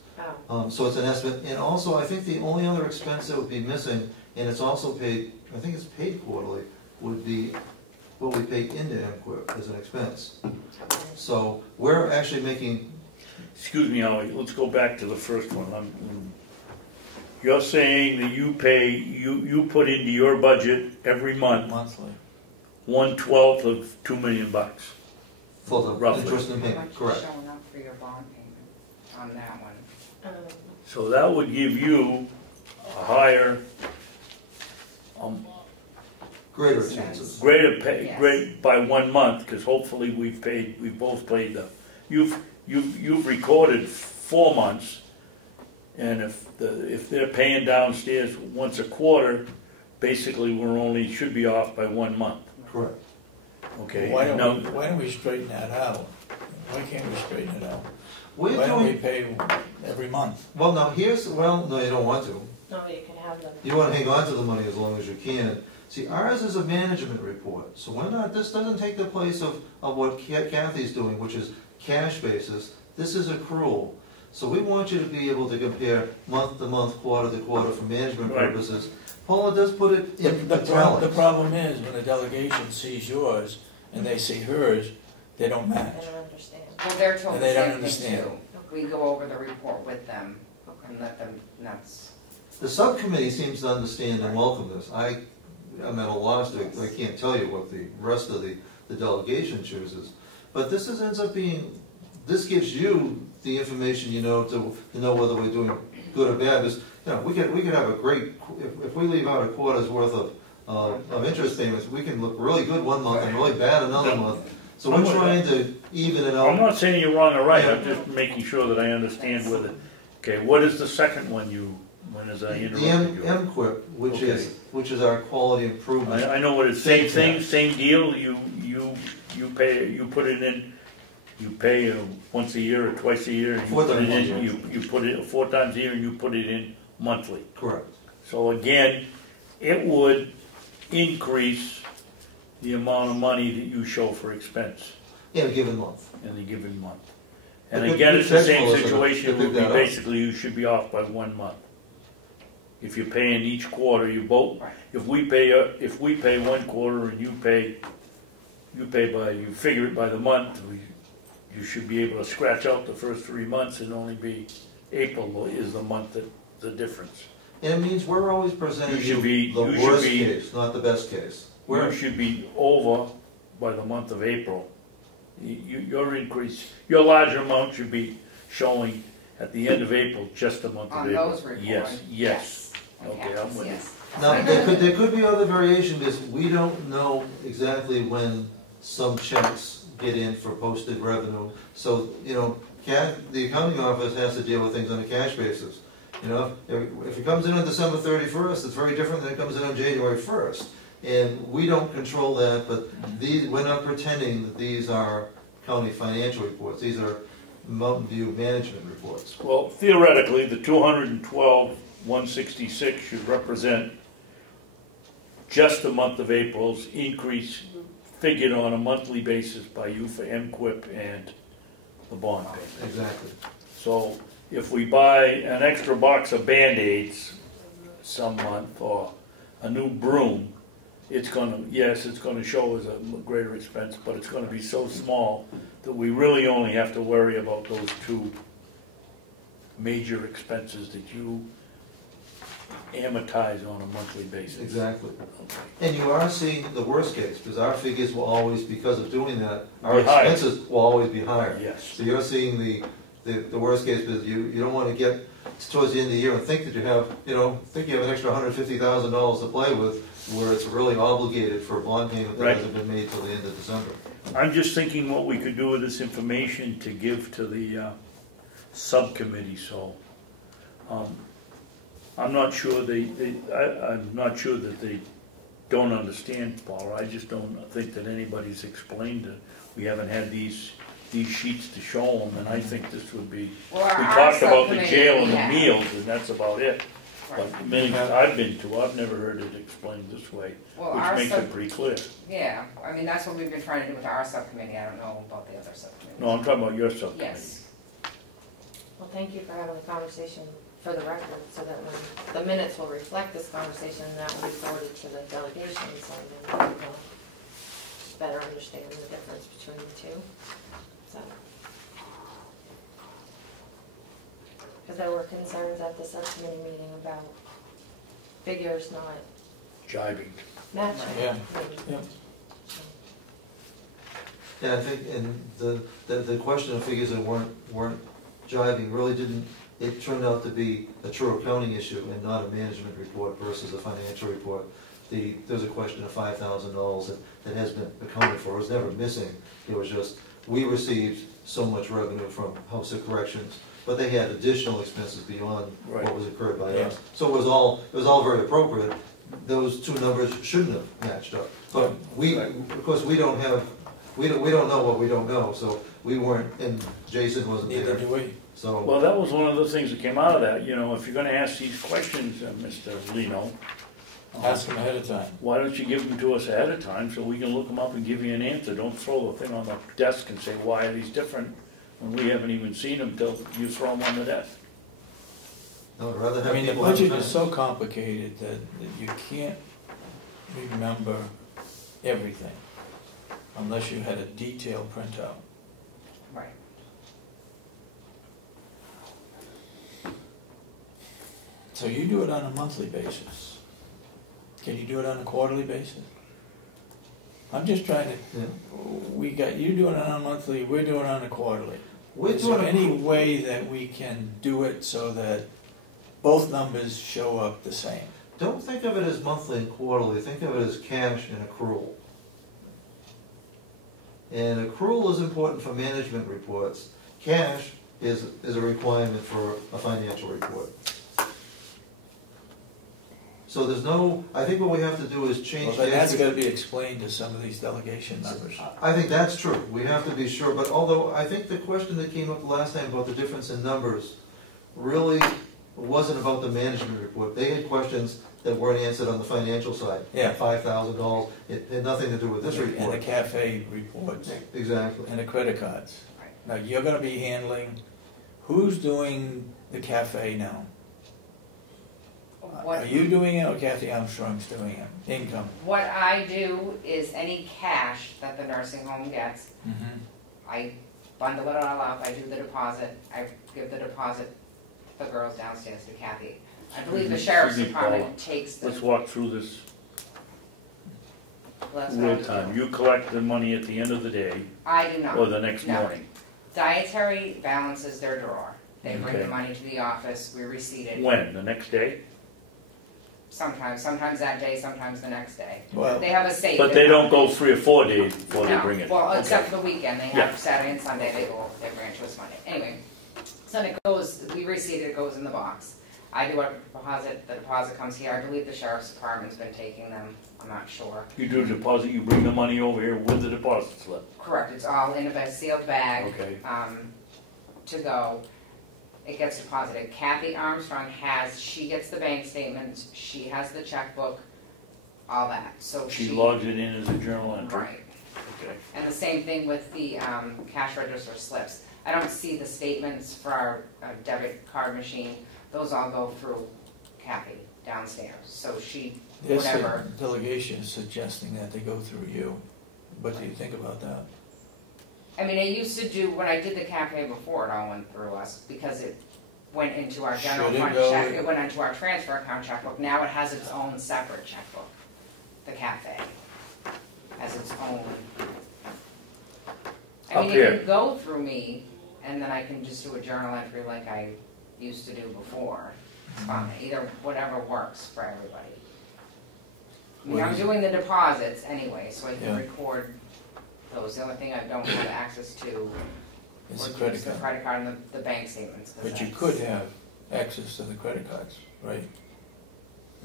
Oh, So it's an estimate, and also I think the only other expense that would be missing, and it's also paid, I think it's paid quarterly, would be what we pay into MQuip as an expense. So we're actually making, Excuse me, Howie, let's go back to the first one. You're saying that you pay, you put into your budget every month monthly. 1/12 of $2 million. for the Roughly. interest and how payment, much is correct. showing up for your bond payment on that one? So that would give you a higher, Greater expenses. greater pay, Yes. great by 1 month, because hopefully we've both paid you've recorded 4 months, and if they're paying downstairs once a quarter, basically should be off by 1 month, Correct. okay? Why Now, don't we straighten that out? Why can't we straighten it out? We're Why don't we doing, pay every month? well, now here's, well, no, you don't want to. no, you can have them. You want to hang on to the money as long as you can. See, ours is a management report, so this doesn't take the place of what Kathy's doing, which is cash basis. This is accrual. So we want you to be able to compare month to month, quarter to quarter for management Right. purposes. Paula does put it in The italics. problem is, when the delegation sees yours and they see hers, they don't I match. don't understand. Well, they're told And the they don't same thing understand. too. We go over the report with them and let them, that's, The subcommittee seems to understand and welcome this. I'm at a loss to, I can't tell you what the rest of the delegation chooses. But this ends up being, this gives you the information to know whether we're doing good or bad. Because, we could have a great, if we leave out a quarter's worth of interest payments, we can look really good 1 month and really bad another month. So we're trying to even it I'm out. not saying you're wrong or right, I'm just making sure that I understand okay, what is the second one when is I The interrupted you? MQuip, which is our quality improvement. I know what it's, same thing, same deal, you pay, you put it in, you pay once a year or twice a year, and you 4 put it times a in, year. you put it 4 times a year and you put it in monthly. Correct. So again, it would increase the amount of money that you show for expense In a given month. in the given month. And The again, good it's the same principle is to situation, it would pick be that up. basically, you should be off by 1 month. If you're paying each quarter, you both, Right. if we pay 1 quarter and you figure it by the month, you should be able to scratch out the first 3 months and only be April is the month that the difference. And it means we're always presenting You should be- the you should worst be- case, not the best case. You should be over by the month of April. Your increase, your larger amount should be showing at the end of April, just the month of on April. those reports. Yes. On Okay, I'm campus, with you. yes. Now, there could be other variation, because we don't know exactly when some checks get in for posted revenue. So, the accounting office has to deal with things on a cash basis. If it comes in on December 31st, it's very different than it comes in on January 1st. And we don't control that, but we're not pretending that these are County financial reports. These are Mountain View management reports. Well, theoretically, the 212,166 should represent just the month of April's increase figured on a monthly basis by you for MQIP and the bond payment. Exactly. So if we buy an extra box of Band-Aids some month or a new broom, it's gonna, yes, it's gonna show as a greater expense, but it's gonna be so small that we really only have to worry about those two major expenses that you amortize on a monthly basis. Exactly. Okay. And you are seeing the worst case, because our figures will always, because of doing that, our Be higher. expenses will always be higher. Yes. So you're seeing the worst case, because you don't want to get towards the end of the year and think that you have, think you have an extra $150,000 to play with, where it's really obligated for a bond payment that Right. hasn't been made till the end of December. I'm just thinking what we could do with this information to give to the subcommittee, so I'm not sure I'm not sure that they don't understand, Paul. I just don't think that anybody's explained it. We haven't had these sheets to show them, and I think this would be, Well, we our talked about the subcommittee, jail and the yeah. meals, and that's about it. Right. But many I've been to, I've never heard it explained this way, Well, which our makes it pretty clear. Yeah, I mean, that's what we've been trying to do with our subcommittee. I don't know about the other subcommittees. No, I'm talking about your subcommittee. Yes. Well, thank you for having the conversation for the record, so that when the minutes will reflect this conversation, and that will be forwarded to the delegation, so then we will better understand the difference between the two. So, because there were concerns at the subcommittee meeting about figures not Jiving. matching. Yeah. Yeah. And I think, and the question of figures that weren't jiving really didn't, it turned out to be a true accounting issue and not a management report versus a financial report. There's a question of $5,000 that has been accounted for. It was never missing. It was just, we received so much revenue from House of Corrections, but they had additional expenses beyond Right. what was incurred by Yeah. us. So it was all very appropriate. Those two numbers shouldn't have matched up. But of course, we don't know what we don't know, so we weren't, and Jason wasn't Neither there. do we. So, Well, that was one of the things that came out of that, if you're gonna ask these questions, Mr. Lino, Ask them ahead of time. why don't you give them to us ahead of time so we can look them up and give you an answer? Don't throw the thing on the desk and say, why are these different, when we haven't even seen them till you throw them on the desk. I would rather I have mean, the people have budget time. is so complicated that you can't remember everything unless you had a detailed printout. Right. So you do it on a monthly basis. Can you do it on a quarterly basis? I'm just trying to, Yeah. you doing it on a monthly, we're doing it on a quarterly. We're Is there doing any it, way that we can do it so that both numbers show up the same? don't think of it as monthly and quarterly, think of it as cash and accrual. And accrual is important for management reports. Cash is a requirement for a financial report. So there's no, I think what we have to do is change. Well, then that's the- gotta be explained to some of these delegation numbers. I think that's true, we have to be sure, but although I think the question that came up last time about the difference in numbers really wasn't about the management report. They had questions that weren't answered on the financial side. Yeah. $5,000, it had nothing to do with this And the report. cafe reports, Exactly. and the credit cards. Now, you're gonna be handling, who's doing the cafe now? What, Are you doing it or Kathy Armstrong's doing it? Income? what I do is any cash that the nursing home gets, Mm-hmm. I bundle it all up, I do the deposit, I give the deposit to the girls downstairs to Kathy. I believe the sheriff's Excuse me, department Paula. takes the. Let's walk through this That's what I real do. time. You collect the money at the end of the day I do not. or the next No. morning. Dietary balances their drawer. They bring the Okay. money to the office, we receipt it. When? The next day? Sometimes that day, sometimes the next day. Well, They have a safe. But they don't go 3 or 4 days before they No. bring it? Well, Okay. except for the weekend, they Yeah. have Saturday and Sunday, they bring it to us Monday. Anyway, so then it goes, we receipt it, it goes in the box. I do a deposit, the deposit comes here, I believe the sheriff's department's been taking them, I'm not sure. You do a deposit, you bring the money over here with the deposit slip. Correct, it's all in a sealed bag, Okay. to go. It gets deposited. Kathy Armstrong she gets the bank statements, she has the checkbook, all that, so She logs it in as a journal entry. Right. Okay. And the same thing with the cash register slips. I don't see the statements for our debit card machine. Those all go through Kathy downstairs. So she, This whatever. delegation is suggesting that they go through you. What do you think about that? I mean, I used to do, when I did the cafe before, it all went through us because it went into our general Should it fund go- check. It went into our transfer account checkbook. Now it has its own separate checkbook. The cafe has its own. I mean, Up it here. can go through me, and then I can just do a journal entry like I used to do before. It's fine, either, whatever works for everybody. I mean, What I'm is- doing the deposits anyway, so I can Yeah. record those. The only thing I don't have access to It's a is credit the card. credit card and the bank statements. 'Cause But you that's- could have access to the credit cards, right?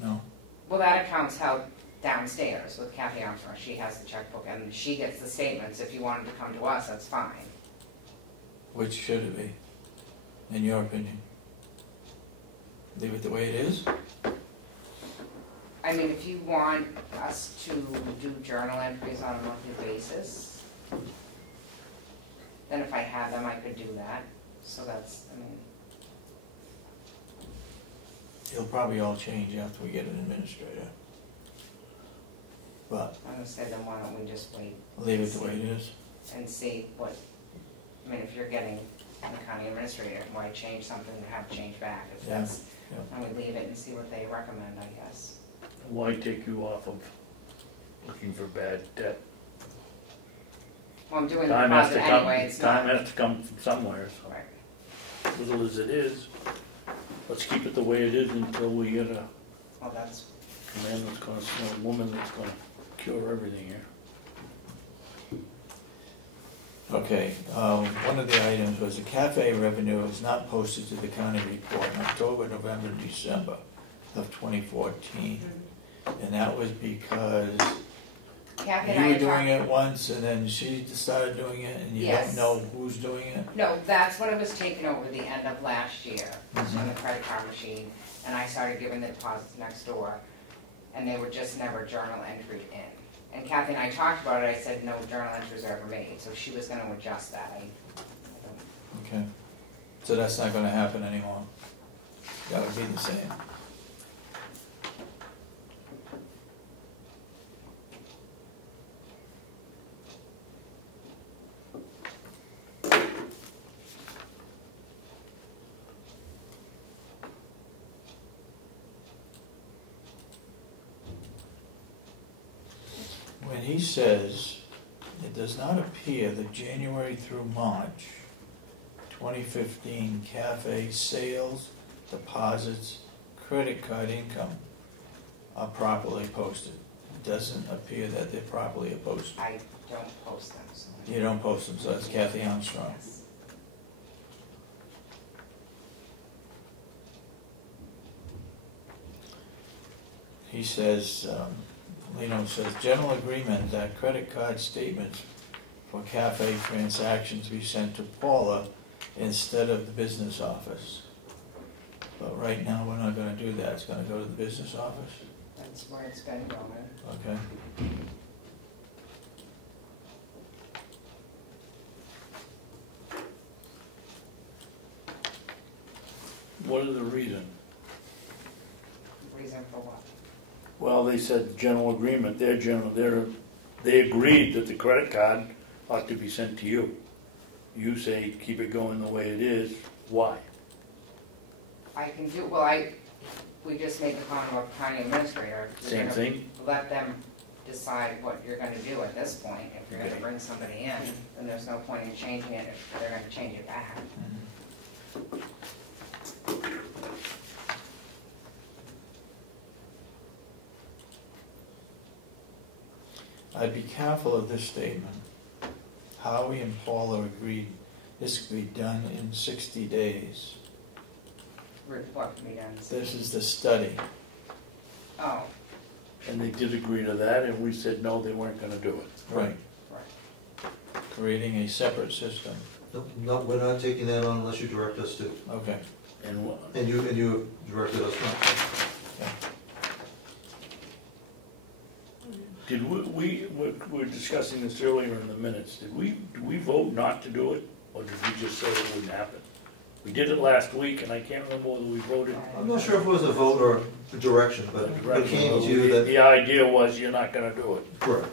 No? Well, that account's held downstairs with Kathy Armstrong. She has the checkbook and she gets the statements. If you wanted to come to us, that's fine. Which should it be, in your opinion? Leave it the way it is? I mean, if you want us to do journal entries on a monthly basis, then if I had them, I could do that. So that's, I mean, It'll probably all change after we get an administrator. But I'm gonna say then why don't we just wait leave it the way it is. and see what, I mean, if you're getting the county administrator, why change something to have change back? If Yeah, that's, yeah. and we leave it and see what they recommend, I guess. Why take you off of looking for bad debt? Well, I'm doing the Time has to deposit come, anyway, it's time not. has to come from somewhere, so Right, little as it is. Let's keep it the way it is until we get a well, that's, man that's gonna, a woman that's gonna cure everything here. Okay, one of the items was the cafe revenue is not posted to the county report in October, November, December of 2014. And that was because Kathy you and I were had doing talked. it once and then she started doing it and you don't Yes. know who's doing it? No, that's when it was taken over the end of last year, on Mhm. the credit card machine, and I started giving the deposits next door, and they were just never journal entered in. And Kathy and I talked about it, I said no journal entries are ever made, so she was gonna adjust that. I don't- Okay, so that's not gonna happen anymore? That would be the same? When he says, it does not appear that January through March 2015 cafe sales, deposits, credit card income are properly posted. It doesn't appear that they're properly posted. I don't post them, so. You don't post them, so that's Kathy Armstrong. Yes. He says, Lino says, general agreement that credit card statements for cafe transactions be sent to Paula instead of the business office. But right now, we're not gonna do that, it's gonna go to the business office, That's where it's been going. okay? What is the reason? Reason for what? Well, they said general agreement, they agreed that the credit card ought to be sent to you. You say, keep it going the way it is, why? I can do, we just made the comment about county administrator. We're Same gonna thing? Let them decide what you're gonna do at this point. If you're gonna Okay. bring somebody in, then there's no point in changing it if they're gonna change it back. I'd be careful of this statement. Howie and Paula agreed this could be done in 60 days. What can be done? This is the study. Oh, And they did agree to that, and we said, no, they weren't gonna do it. Right. right. Creating a separate system. No, we're not taking that on unless you direct us to. Okay. And And you directed us not. did we were discussing this earlier in the minutes, did we vote not to do it, or did we just say it wouldn't happen? We did it last week, and I can't remember whether we voted. I'm not sure if it was a vote or a direction, but it came to you that. The idea was you're not gonna do it. Correct.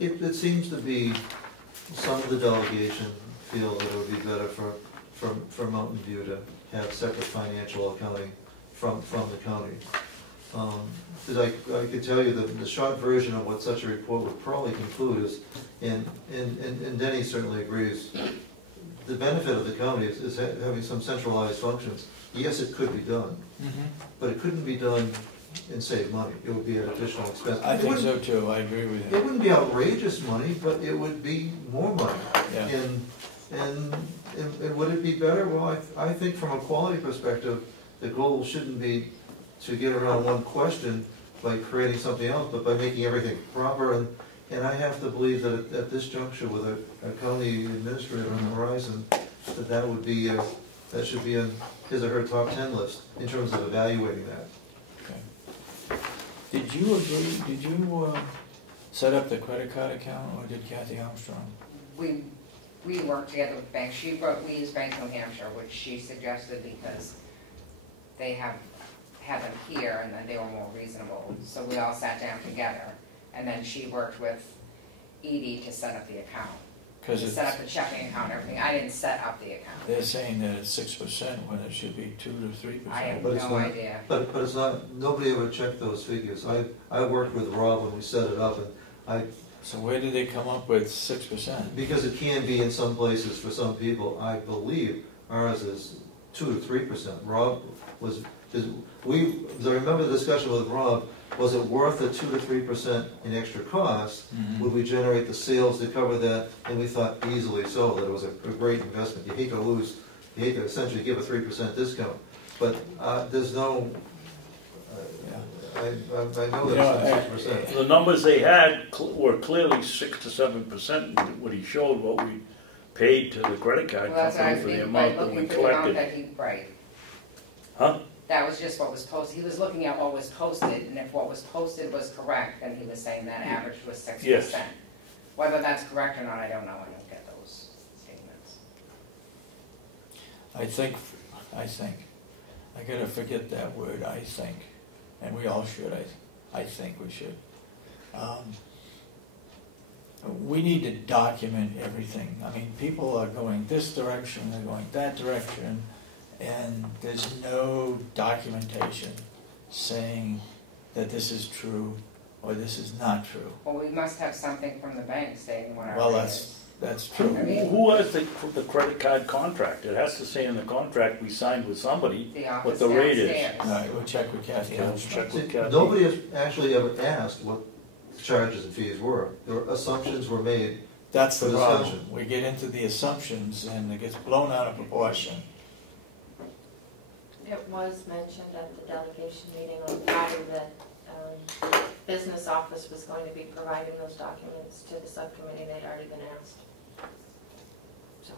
It seems to be, some of the delegation feel that it would be better for Mountain View to have separate financial accounting from the county. Because I could tell you the short version of what such a report would probably conclude is, and Denny certainly agrees, the benefit of the county is having some centralized functions. Yes, it could be done, but it couldn't be done and save money. It would be an additional expense. I think so too, I agree with It you. wouldn't be outrageous money, but it would be more money. Yeah. And would it be better? Well, I think from a quality perspective, the goal shouldn't be to get around one question by creating something else, but by making everything proper. And I have to believe that at this juncture with a county administrator on the horizon, that would be, that should be on his or her top 10 list in terms of evaluating that. Did you agree, did you set up the credit card account, or did Kathy Armstrong? We worked together with banks. We use Bank New Hampshire, which she suggested because they had them here and then they were more reasonable. So we all sat down together, and then she worked with Edie to set up the account. To set up the checking account and everything. I didn't set up the account. They're saying that it's 6% when it should be 2 to 3%. I have But it's no not- idea. But it's not, nobody ever checked those figures. I worked with Rob when we set it up, and So where did they come up with 6%? because it can be in some places for some people, I believe ours is 2 to 3%. Rob was, as I remember the discussion with Rob, was it worth the 2 to 3% in extra cost? Would we generate the sales to cover that? And we thought easily so, that it was a great investment. You hate to lose, you hate to essentially give a 3% discount. But there's no, I know that it's 6%. The numbers they had were clearly 6 to 7%, what he showed, what we paid to the credit card Well, that's what I company was for the thinking, by amount that we looking for the amount collected. that he, right. Huh? That was just what was posted. He was looking at what was posted, and if what was posted was correct, then he was saying that average was 6%. Yes. Whether that's correct or not, I don't know. I don't get those statements. I think, I gotta forget that word, I think, and we all should, I think we should. We need to document everything. I mean, people are going this direction, they're going that direction, and there's no documentation saying that this is true or this is not true. Well, we must have something from the bank saying what our Well, rate is. that's true. Who has the credit card contract? It has to say in the contract we signed with somebody. The office the rate is. downstairs. All right, we'll check with Kathy. Yeah, Armstrong. check with See, Kathy. nobody has actually ever asked what the charges and fees were. There were assumptions were made. That's the For problem. discussion. We get into the assumptions and it gets blown out of proportion. It was mentioned at the delegation meeting on Friday that the business office was going to be providing those documents to the subcommittee. They'd already been asked. So,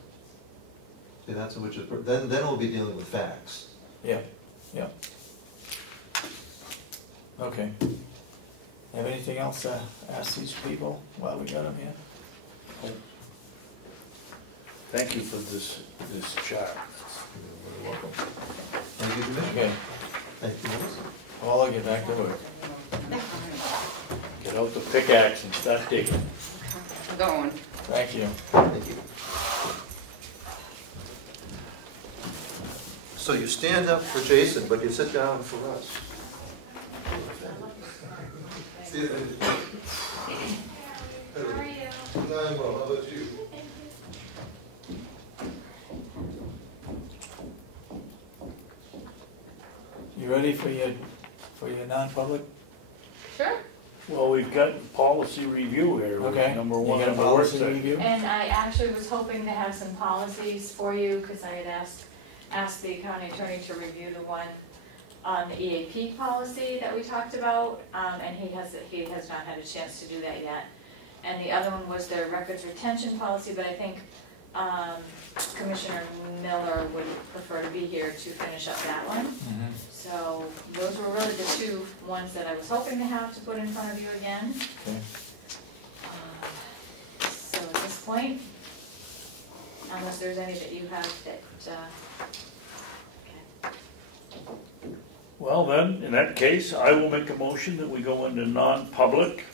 See, that's which is, then we'll be dealing with facts. Yeah. Okay. Have anything else to ask these people while we got them here? Thank you for this chart. You're welcome. Thank you, Commissioner. Okay, Thank you, Melissa. well, I'll get back to work. Get out the pickaxe and start digging. I'm going. Thank you. Thank you. So you stand up for Jason, but you sit down for us. How are you? I'm well, how about you? You ready for your non-public? Sure. Well, we've got policy review here, Okay. number You one got a on the work policy session. review? And I actually was hoping to have some policies for you, because I had asked the county attorney to review the one on the EAP policy that we talked about, and he has not had a chance to do that yet. And the other one was their records retention policy, but I think Commissioner Miller would prefer to be here to finish up that one. Mhm. So those were really the two ones that I was hoping to have to put in front of you again. Okay. So at this point, unless there's any that you have that, okay. Well then, in that case, I will make a motion that we go into non-public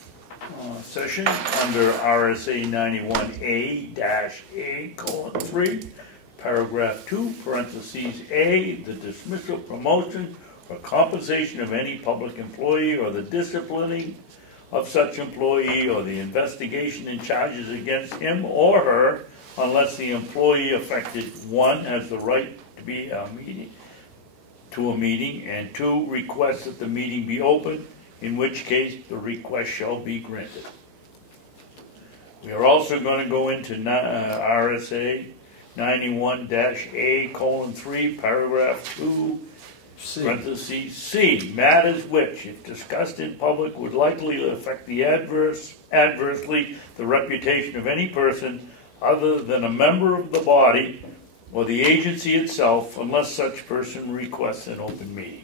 session under RSA 91A-A:3, paragraph 2, parentheses A, the dismissal, promotion, or compensation of any public employee, or the disciplining of such employee, or the investigation and charges against him or her, unless the employee affected, 1, has the right to be a meeting, and 2, requests that the meeting be open, in which case the request shall be granted. We are also going to go into RSA 91-A:3, paragraph 2, parentheses C, matters which, if discussed in public, would likely affect adversely the reputation of any person other than a member of the body or the agency itself, unless such person requests an open meeting.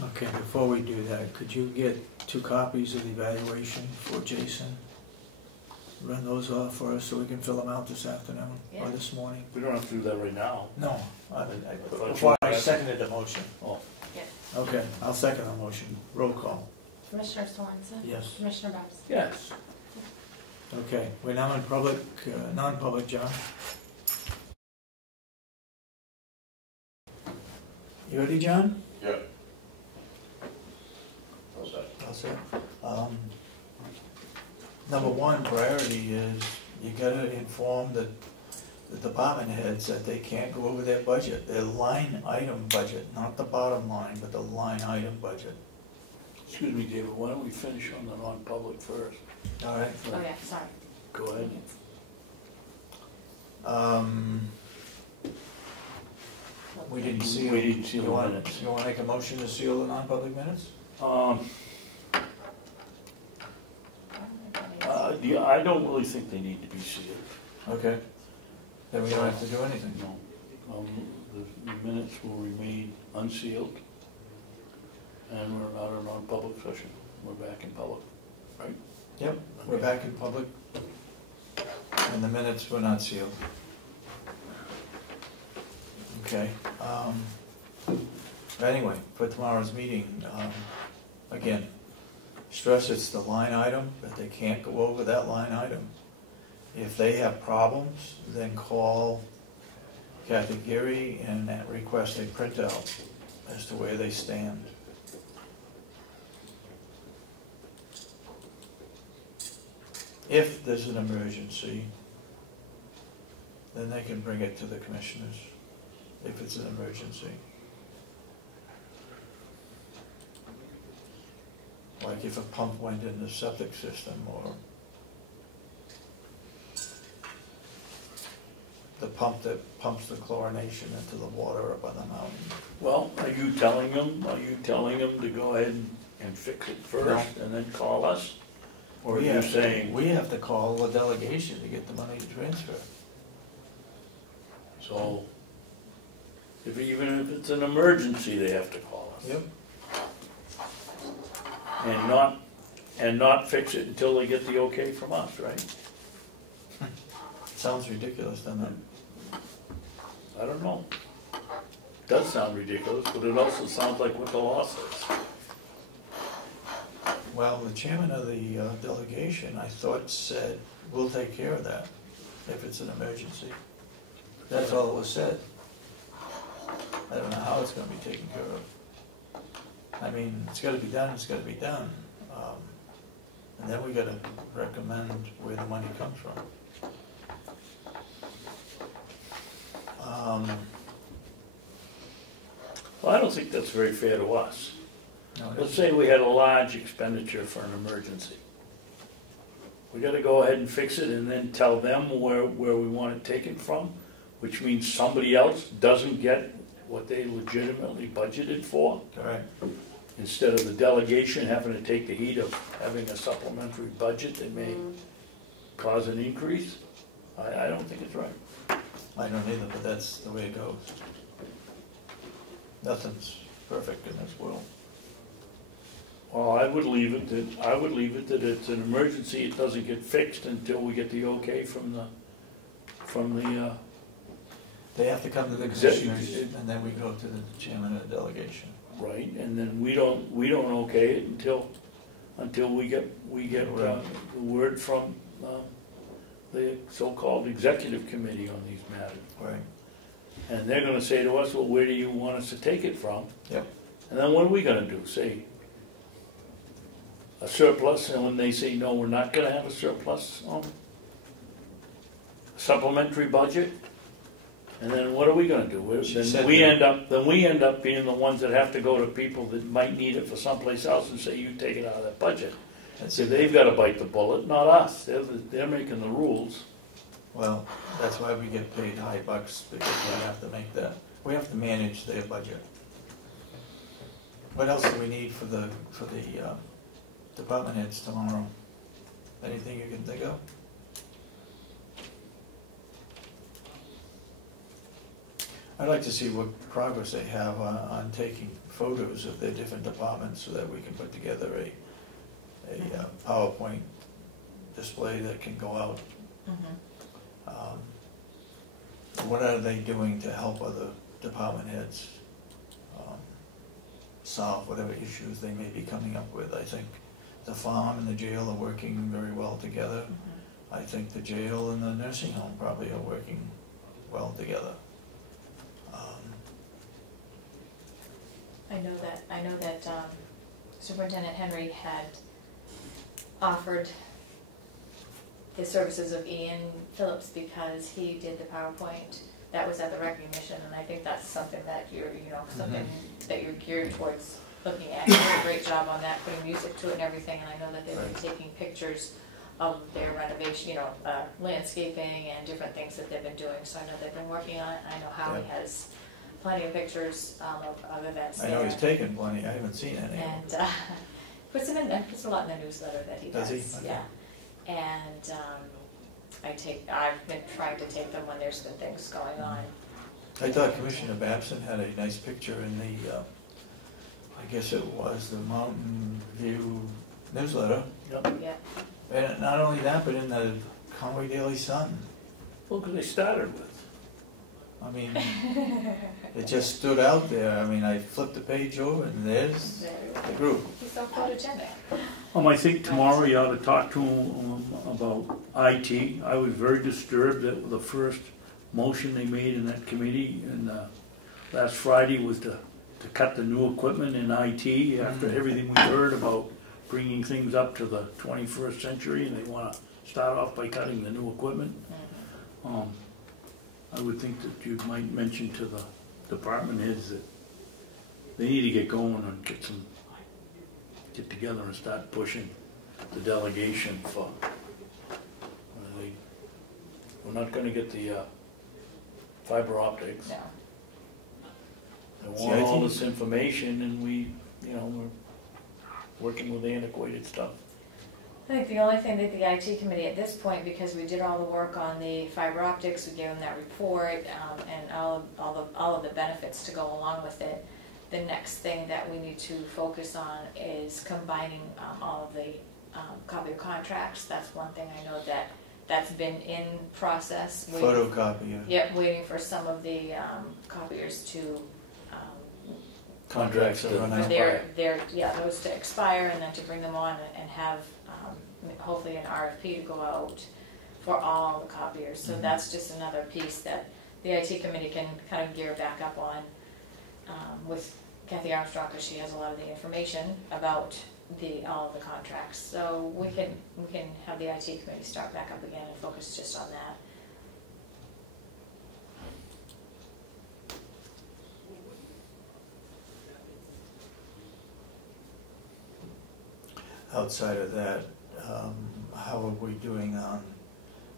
Okay, before we do that, could you get 2 copies of the evaluation for Jason? Run those off for us so we can fill them out this afternoon or Yeah. this morning? We don't have to do that right now. No, thought before you I were seconded the motion. Oh, Okay, I'll second the motion. Roll call. Commissioner Sorensen? Yes. Commissioner Babson? yes. Okay, we're now in public, non-public, John. You ready, John? Yeah. How's that? That's it. Number 1 priority is you gotta inform the department heads that they can't go over their budget, their line item budget, not the bottom line, but the line item budget. Excuse me, David, why don't we finish on the non-public first? All right? Oh yeah, sorry. Go ahead. We didn't seal. We didn't seal You the want minutes. to make a motion to seal the non-public minutes? Yeah, I don't really think they need to be sealed. Okay. Then we don't have to do anything. No. The minutes will remain unsealed, and we're not in non-public session. We're back in public, right? Yep, we're back in public, and the minutes were not sealed. Okay, anyway, for tomorrow's meeting, again, stress it's the line item, that they can't go over that line item. If they have problems, then call Kathy Geary and request a printout as to where they stand. If there's an emergency, then they can bring it to the commissioners, if it's an emergency. Like if a pump went in the septic system, or the pump that pumps the chlorination into the water up on the mountain. Well, are you telling them to go ahead and fix it first and then call us? Or are you saying, We have to call the delegation to get the money to transfer. so, even if it's an emergency, they have to call us? Yep. And not fix it until they get the okay from us, right? Sounds ridiculous, doesn't it? I don't know. It does sound ridiculous, but it also sounds like what the law says. Well, the chairman of the delegation, I thought, said, we'll take care of that if it's an emergency. That's all that was said. I don't know how it's gonna be taken care of. I mean, it's gotta be done, it's gotta be done. And then we gotta recommend where the money comes from. Well, I don't think that's very fair to us. No, let's say we had a large expenditure for an emergency. We gotta go ahead and fix it and then tell them where we want it taken from, which means somebody else doesn't get what they legitimately budgeted for, correct. instead of the delegation having to take the heat of having a supplementary budget that may cause an increase. I don't think it's right. I don't either, but that's the way it goes. Nothing's perfect in this world. Well, I would leave it that it's an emergency, it doesn't get fixed until we get the okay from the, They have to come to the commissioners, and then we go to the chairman of the delegation. right, and then we don't okay it until we get the word from, the so-called executive committee on these matters. Right. And they're gonna say to us, well, where do you want us to take it from? Yep. And then what are we gonna do? Say a surplus, and when they say, no, we're not gonna have a surplus, supplementary budget? And then what are we gonna do? She Then said we that- end up being the ones that have to go to people that might need it for someplace else and say, you take it out of that budget. That's So it. they've gotta bite the bullet, not us. They're making the rules. Well, that's why we get paid high bucks, because we have to make that, we have to manage their budget. What else do we need for the department heads tomorrow? Anything you can think of? I'd like to see what progress they have on taking photos of their different departments so that we can put together a PowerPoint display that can go out. What are they doing to help other department heads solve whatever issues they may be coming up with? I think the farm and the jail are working very well together. I think the jail and the nursing home probably are working well together. I know that Superintendent Henry had offered the services of Ian Phillips because he did the PowerPoint. That was at the recognition, and I think that's something that you're, something that you're geared towards looking at. You did a great job on that, putting music to it and everything, and I know that they've been taking pictures of their renovation, landscaping and different things that they've been doing. So I know they've been working on it. I know Howie has plenty of pictures of other events I know he's taken plenty, I haven't seen any. And puts them in there, puts a lot in the newsletter that he does. Does he? Okay. Yeah. And I've been trying to take them when there's good things going on. I thought Commissioner Babson had a nice picture in the, I guess it was the Mountain View newsletter. Yeah. And not only that, but in the Conway Daily Sun. Look what they started with. I mean, it just stood out there. I mean, I flipped the page over and there's the group. He's so photogenic. I think tomorrow you ought to talk to him about IT. I was very disturbed that the first motion they made in that committee and last Friday was to cut the new equipment in IT after everything we heard about bringing things up to the 21st century, and they want to start off by cutting the new equipment. I would think that you might mention to the department heads that they need to get going and get together and start pushing the delegation for. We're not going to get the fiber optics. No. They want all this information, and we're working with antiquated stuff. I think the only thing that the IT committee at this point, because we did all the work on the fiber optics, we gave them that report, and all of the benefits to go along with it. The next thing that we need to focus on is combining all of the copier contracts. That's one thing I know that's been in process. Photocopier. Yep, waiting for some of the copiers to Contracts that run out. those to expire, and then to bring them on and have hopefully an RFP to go out for all the copiers. So that's just another piece that the IT committee can kind of gear back up on with Kathy Armstrong, because she has a lot of the information about all of the contracts. So we can have the IT committee start back up again and focus just on that. outside of that, how are we doing on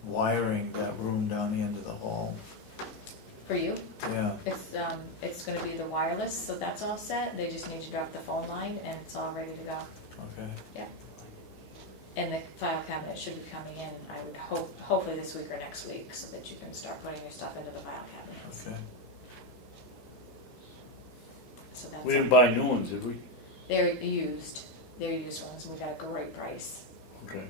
wiring that room down the end of the hall? For you, Yeah, it's gonna be the wireless, so that's all set. They just need to drop the phone line and it's all ready to go. okay. And the file cabinet should be coming in, I would hopefully this week or next week, so that you can start putting your stuff into the file cabinets. Okay. So that's. We didn't buy new ones, did we? They're used ones, and we got a great price. Okay.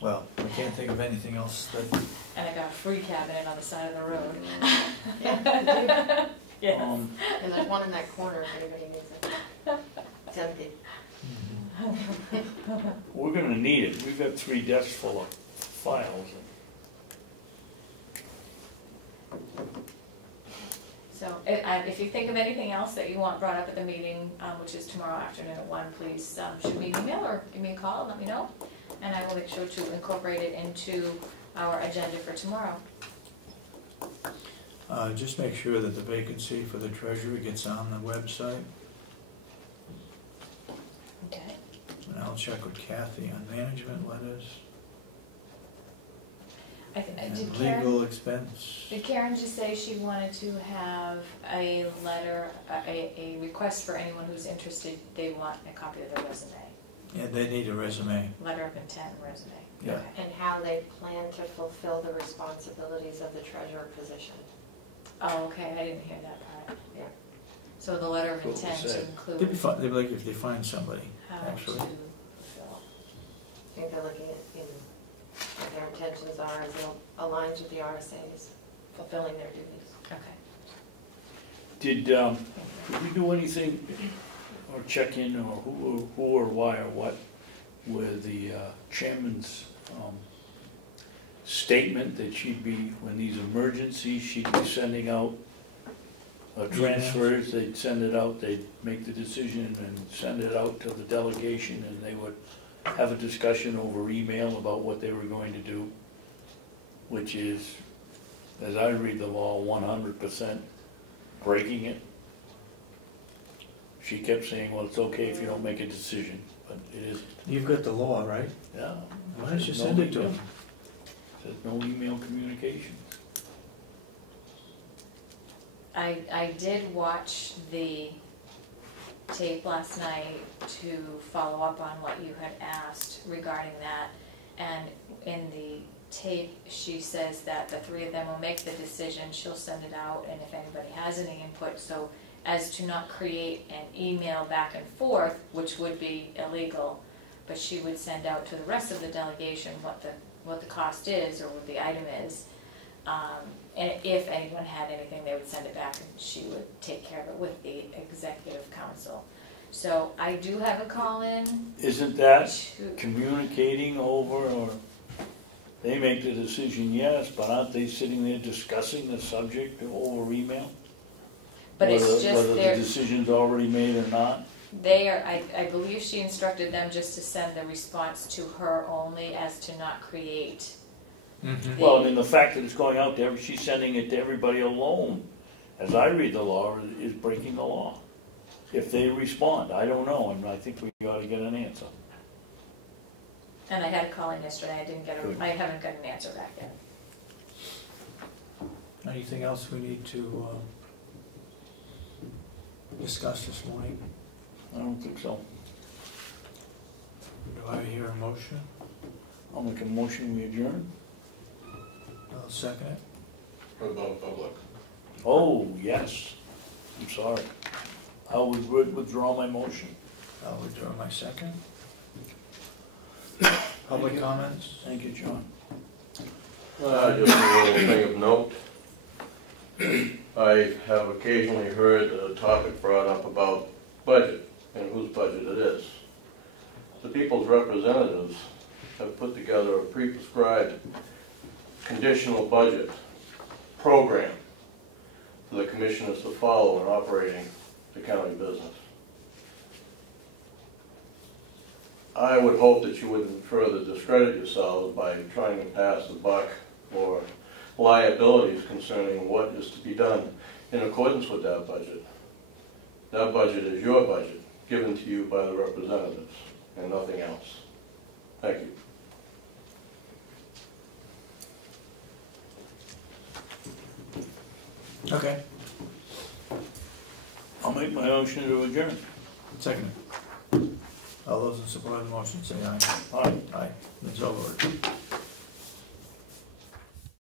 Well, I can't think of anything else that, And I got a free cabinet on the side of the road. Yeah, Yes. and there's one in that corner if anybody needs it. It's empty. We're gonna need it. We've got 3 desks full of files. So if you think of anything else that you want brought up at the meeting, which is tomorrow afternoon at 1, please shoot me an email or give me a call and let me know. And I will make sure to incorporate it into our agenda for tomorrow. just make sure that the vacancy for the treasurer gets on the website. Okay. And I'll check with Kathy on management letters Did and Karen, legal expense. did Karen just say she wanted to have a letter, a request for anyone who's interested, they want a copy of their resume? Yeah, they need a resume. Letter of intent and resume. Yeah. Okay. And how they plan to fulfill the responsibilities of the treasurer position. Oh, okay, I didn't hear that part. Yeah. So the letter of What was intent said. to They'd include be fun, they'd be like if they find somebody, how to actually. fulfill. I think they're looking at, what their intentions are as it aligns with the RSA's fulfilling their duties. Okay. Did we do anything or check in or who or why or what with the chairman's statement that she'd be, when these emergencies, she'd be sending out transfers, they'd send it out, they'd make the decision and send it out to the delegation, and they would have a discussion over email about what they were going to do, which is, as I read the law, 100% breaking it. She kept saying, well, it's okay if you don't make a decision, but it isn't. You've got the law, right? Yeah. Why don't you Says no send it to email. them? Says no email communication. I did watch the tape last night to follow up on what you had asked regarding that. And in the tape, she says that the 3 of them will make the decision, she'll send it out, and if anybody has any input, so as to not create an email back and forth, which would be illegal, but she would send out to the rest of the delegation what the cost is or what the item is. And if anyone had anything, they would send it back and she would take care of it with the executive council. So I do have a call in. Isn't that to- communicating over, or they make the decision, yes, but aren't they sitting there discussing the subject over email? But it's Whether- just Whether their, the decision's already made or not? they are, I believe she instructed them just to send the response to her only as to not create. Mm-hmm. Well, I mean, the fact that it's going out there, she's sending it to everybody alone, as I read the law, is breaking the law. If they respond, I don't know, and I think we ought to get an answer. And I had a call in yesterday, Good. I haven't got an answer back yet. Anything else we need to discuss this morning? I don't think so. Do I hear a motion? I'll make a motion, we adjourn. I'll second it. What about public? Oh, yes, I'm sorry. I would withdraw my motion. I'll withdraw my second. Public comments? Thank you, John. Just a little thing of note. I have occasionally heard a topic brought up about budget and whose budget it is. The people's representatives have put together a pre-prescribed conditional budget program for the commissioners to follow in operating the county business. I would hope that you wouldn't further discredit yourselves by trying to pass the buck or liabilities concerning what is to be done in accordance with that budget. That budget is your budget, given to you by the representatives and nothing else. Thank you. Okay, I'll make my motion to adjourn. second. All those in support of the motion say aye. Aye. Aye, it's over.